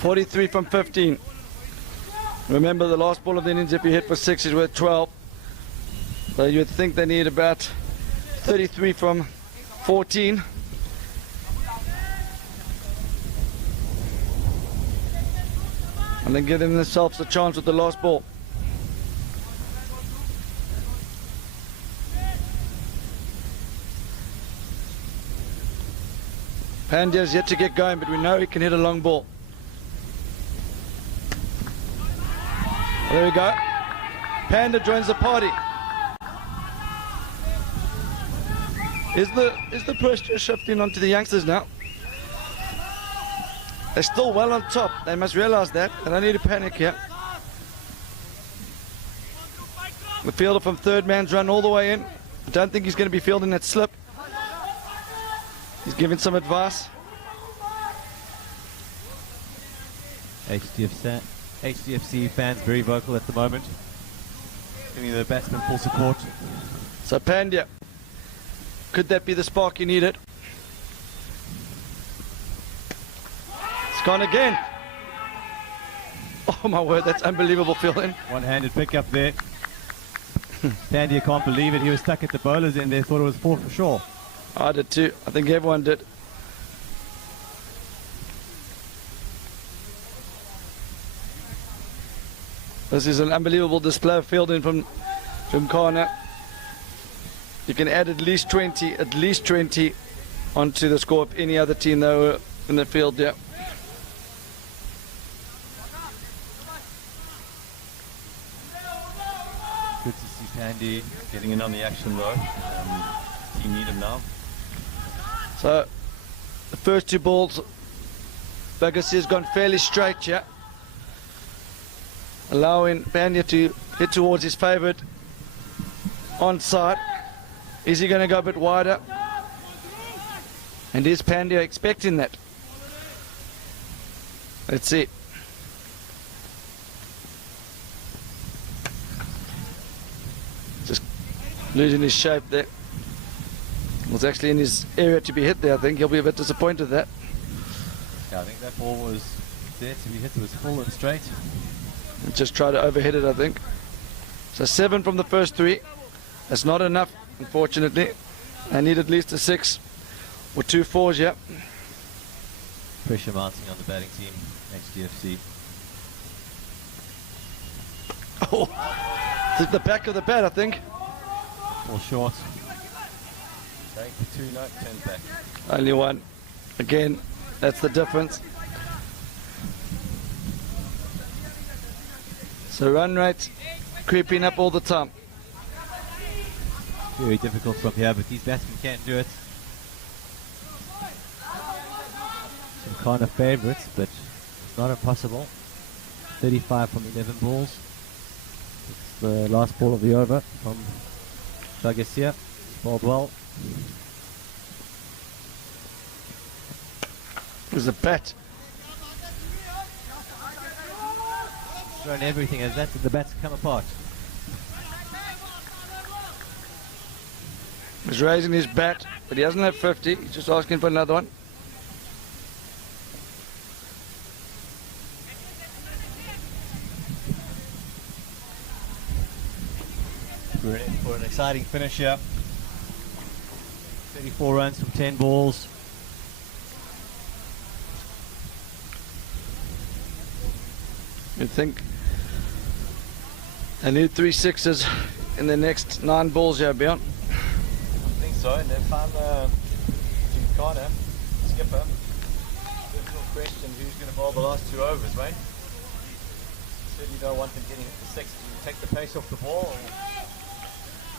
.43 from 15. Remember, the last ball of the innings, if you hit for 6, is worth 12. So you would think they need about 33 from 14. And then give themselves a chance with the last ball. Pandya's yet to get going, but we know he can hit a long ball. There we go. Panda joins the party. Is the pressure shifting onto the youngsters now? They're still well on top. They must realize that. They don't need to panic here. The fielder from third man's run all the way in. I don't think he's going to be fielding that slip. He's giving some advice. HDFC fans very vocal at the moment, giving the batsman full support. So Pandya, could that be the spark you needed? It's gone again. Oh my word, that's unbelievable fielding. One-handed pick up there. Pandya can't believe it. He was stuck at the bowler's end there, thought it was 4 for sure. I did too. I think everyone did. This is an unbelievable display of fielding from Kana. You can add at least 20 onto the score of any other team that were in the field, yeah. Good to see Pandy getting in on the action though. Team need him now. So the first 2 balls, Legacy has gone fairly straight, yeah. Allowing Pandya to hit towards his favourite onside. Is he going to go a bit wider? And is Pandya expecting that? Let's see. Just losing his shape there. Was actually in his area to be hit there. I think he'll be a bit disappointed with that. Yeah, I think that ball was there to be hit was full and straight. And just try to overhit it, I think. So 7 from the first 3. That's not enough, unfortunately. I need at least a 6 or 2 4s, yeah. Pressure mounting on the batting team, HDFC. Oh, it's the back of the bat, I think. Fall short. Going for 2, no, turns back. Only 1. Again, that's the difference. So run rate creeping up all the time. Very difficult from here, but these batsmen can't do it. Some kind of favourites, but it's not impossible. 35 from 11 balls. It's the last ball of the over from Shagasia. Bowled well. There's a bat. Thrown everything as that, the bats come apart. He's raising his bat, but he doesn't have 50. He's just asking for another one. We're in for an exciting finish here. 34 runs from 10 balls. You'd think they need 3 6s in the next 9 balls here, Beyond. I think so, and they've found Gymkhana, skipper. Difficult question, who's going to bowl the last 2 overs, mate? Certainly don't want them getting the 6. Do you take the pace off the ball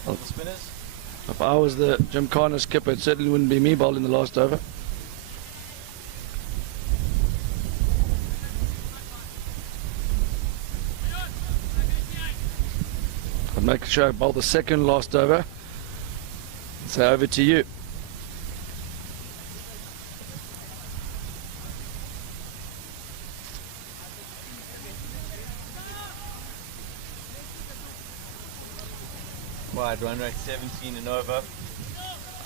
or the spinners? If I was the Gymkhana skipper, it certainly wouldn't be me bowling the last over. I'd make sure I bowl the second last over. So over to you. Wide run rate 17 and over.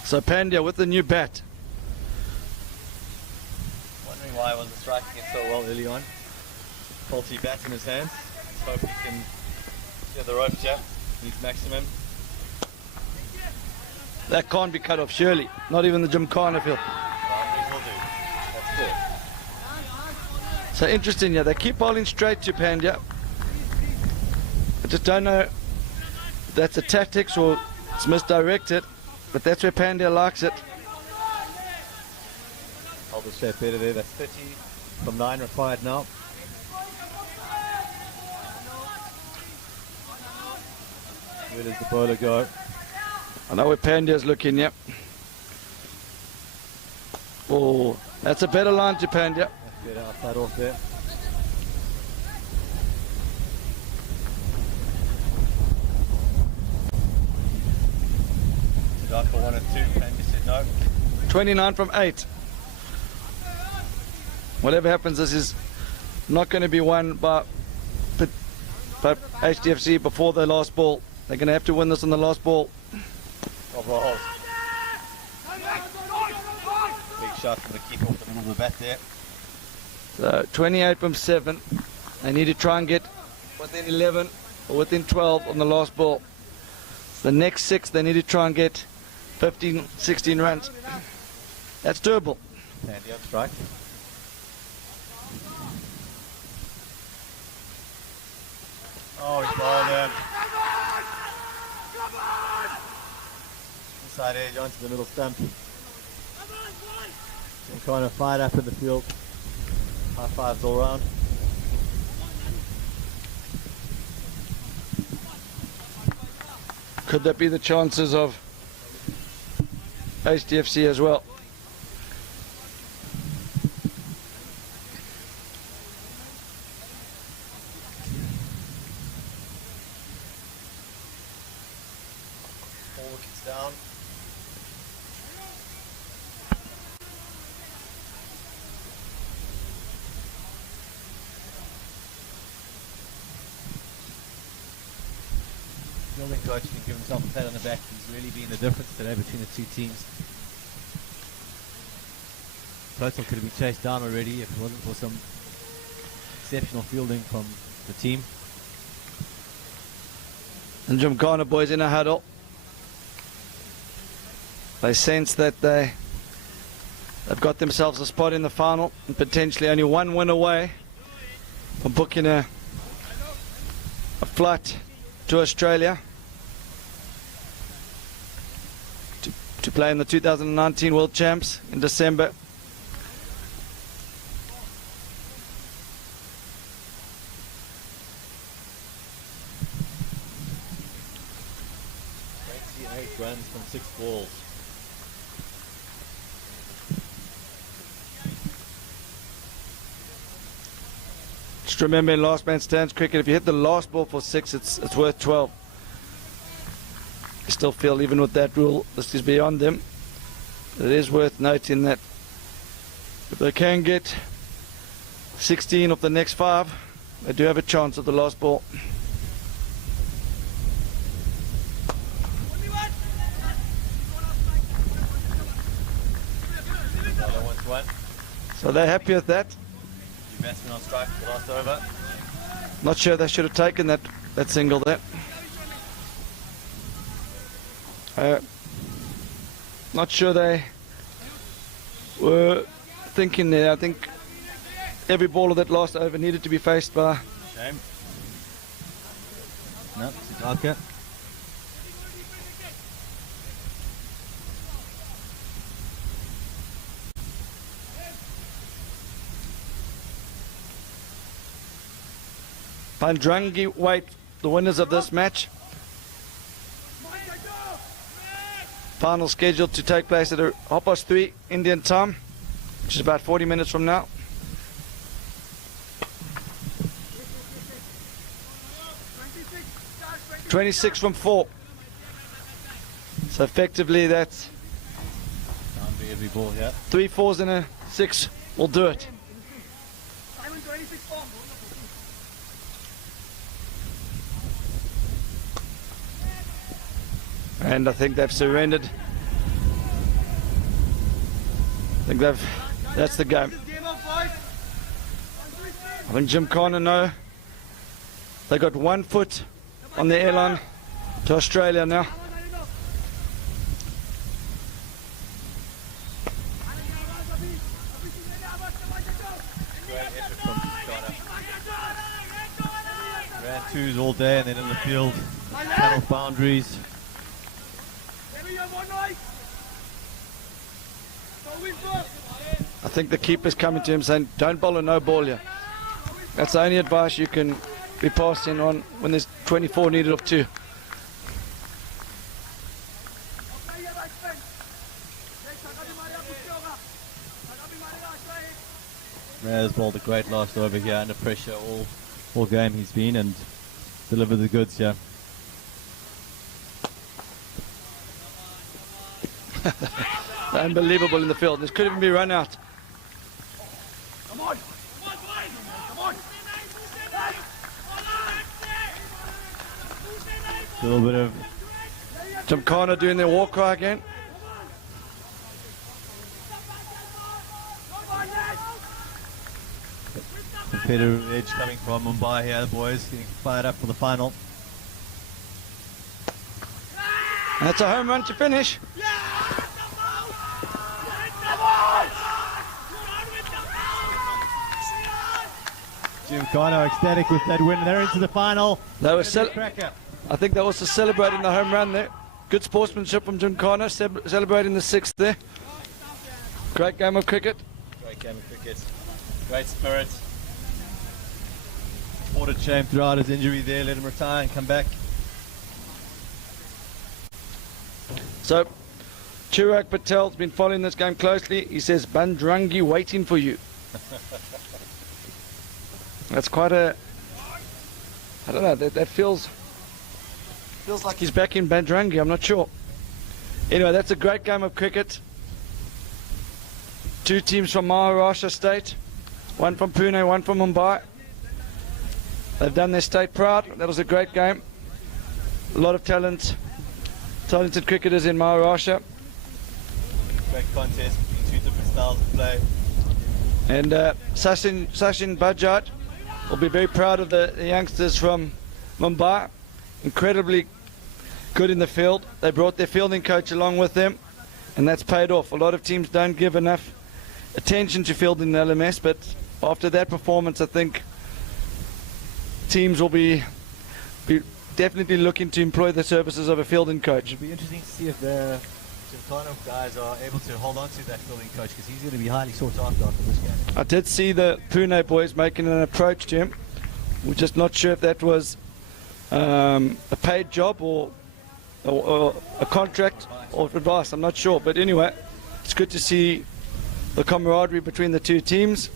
So Pandya with the new bat. Wondering why I wasn't striking it so well early on. Faulty bat in his hands. Let's hope he can clear the ropes, yeah. Needs maximum. That can't be cut off, surely. Not even the Gymkhana field. Boundaries will do. That's good. So interesting, yeah. They keep bowling straight to Pandya. I just don't know if that's a tactics or it's misdirected, but that's where Pandya likes it. Hold the shape better there. That's 30 from 9 required now. Where does the bowler go? I know where Pandya's looking, yep. Oh, that's a better line to Pandya. That's better outside off there. Did I for 1 or 2? Pandya said no. 29 from 8. Whatever happens, this is not going to be won by HDFC before the last ball. They're going to have to win this on the last ball. Overall. Big shot from the keeper off the middle of the bat there. So 28 from 7. They need to try and get within 11 or within 12 on the last ball. The next 6, they need to try and get 15, 16 runs. That's doable. Pandya on strike. Oh, he's bowled him. Inside edge onto the middle stump. And kind of fired up in the field. High fives all round. Could that be the chances of HDFC as well? Four wickets down. Fielding coach can give himself a pat on the back. He's really been the difference today between the two teams. Total could have been chased down already if it wasn't for some exceptional fielding from the team. And Gymkhana boys in a huddle. They sense that they've got themselves a spot in the final and potentially only one win away from booking a flight to Australia to play in the 2019 World Champs in December. Runs from 6 balls. Just remember in last man stands cricket, if you hit the last ball for 6, it's worth 12. I still feel even with that rule, this is beyond them. It is worth noting that if they can get 16 of the next 5, they do have a chance at the last ball. So they're happy with that. New batsman on strike for the last over. Not sure they should have taken that single there. Not sure they were thinking there. I think every ball of that last over needed to be faced by... Shame. No, Siddhartha. Bandrangi wait the winners of this match. Final scheduled to take place at 3:30 Indian time, which is about 40 minutes from now. (26 from 4). So effectively that's Can't be every ball here. 3 4s and a 6 will do it. And I think they've surrendered. That's the game. I think Gymkhana know they got 1 foot on the airline to Australia now. Ran 2s all day and then in the field, cut off boundaries. I think the keeper's coming to him saying, don't bowl a no ball here. That's the only advice you can be passing on when there's 24 needed of 2. Has bowled a great last over here under pressure all game he's been and delivered the goods here. Unbelievable in the field. This could even be run out. Come on! Come on! A little bit of Gymkhana doing their war cry again. competitive edge coming from Mumbai here, the boys getting fired up for the final. That's a home run to finish. Gymkhana ecstatic with that win. They're into the final. They were I think they were also celebrating the home run there. Good sportsmanship from Gymkhana, celebrating the sixth there. Great game of cricket. Great game of cricket. Great spirit. Reported shame throughout his injury there. Let him retire and come back. So, Chirag Patel's been following this game closely. He says, Bandrangi waiting for you. That's quite a... I don't know, that feels like he's back in Bandrangi, I'm not sure. Anyway, that's a great game of cricket. Two teams from Maharashtra state. One from Pune, one from Mumbai. They've done their state proud. That was a great game. A lot of talented cricketers in Maharashtra. Great contest between two different styles of play. And Sachin Bajaj will be very proud of the youngsters from Mumbai. Incredibly good in the field. They brought their fielding coach along with them, and that's paid off. A lot of teams don't give enough attention to fielding in LMS, but after that performance, I think teams will be definitely looking to employ the services of a fielding coach. It'll be interesting to see if the Gymkhana guys are able to hold on to that fielding coach, because he's going to be highly sought after this game. I did see the Pune boys making an approach to him. We're just not sure if that was a paid job or a contract or advice. I'm not sure, but anyway, it's good to see the camaraderie between the two teams.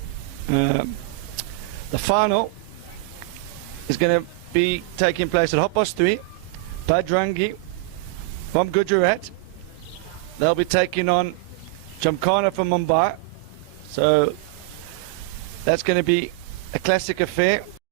The final is going to be taking place at 3:30. Badrangi from Gujarat. They'll be taking on Gymkhana from Mumbai. So that's going to be a classic affair.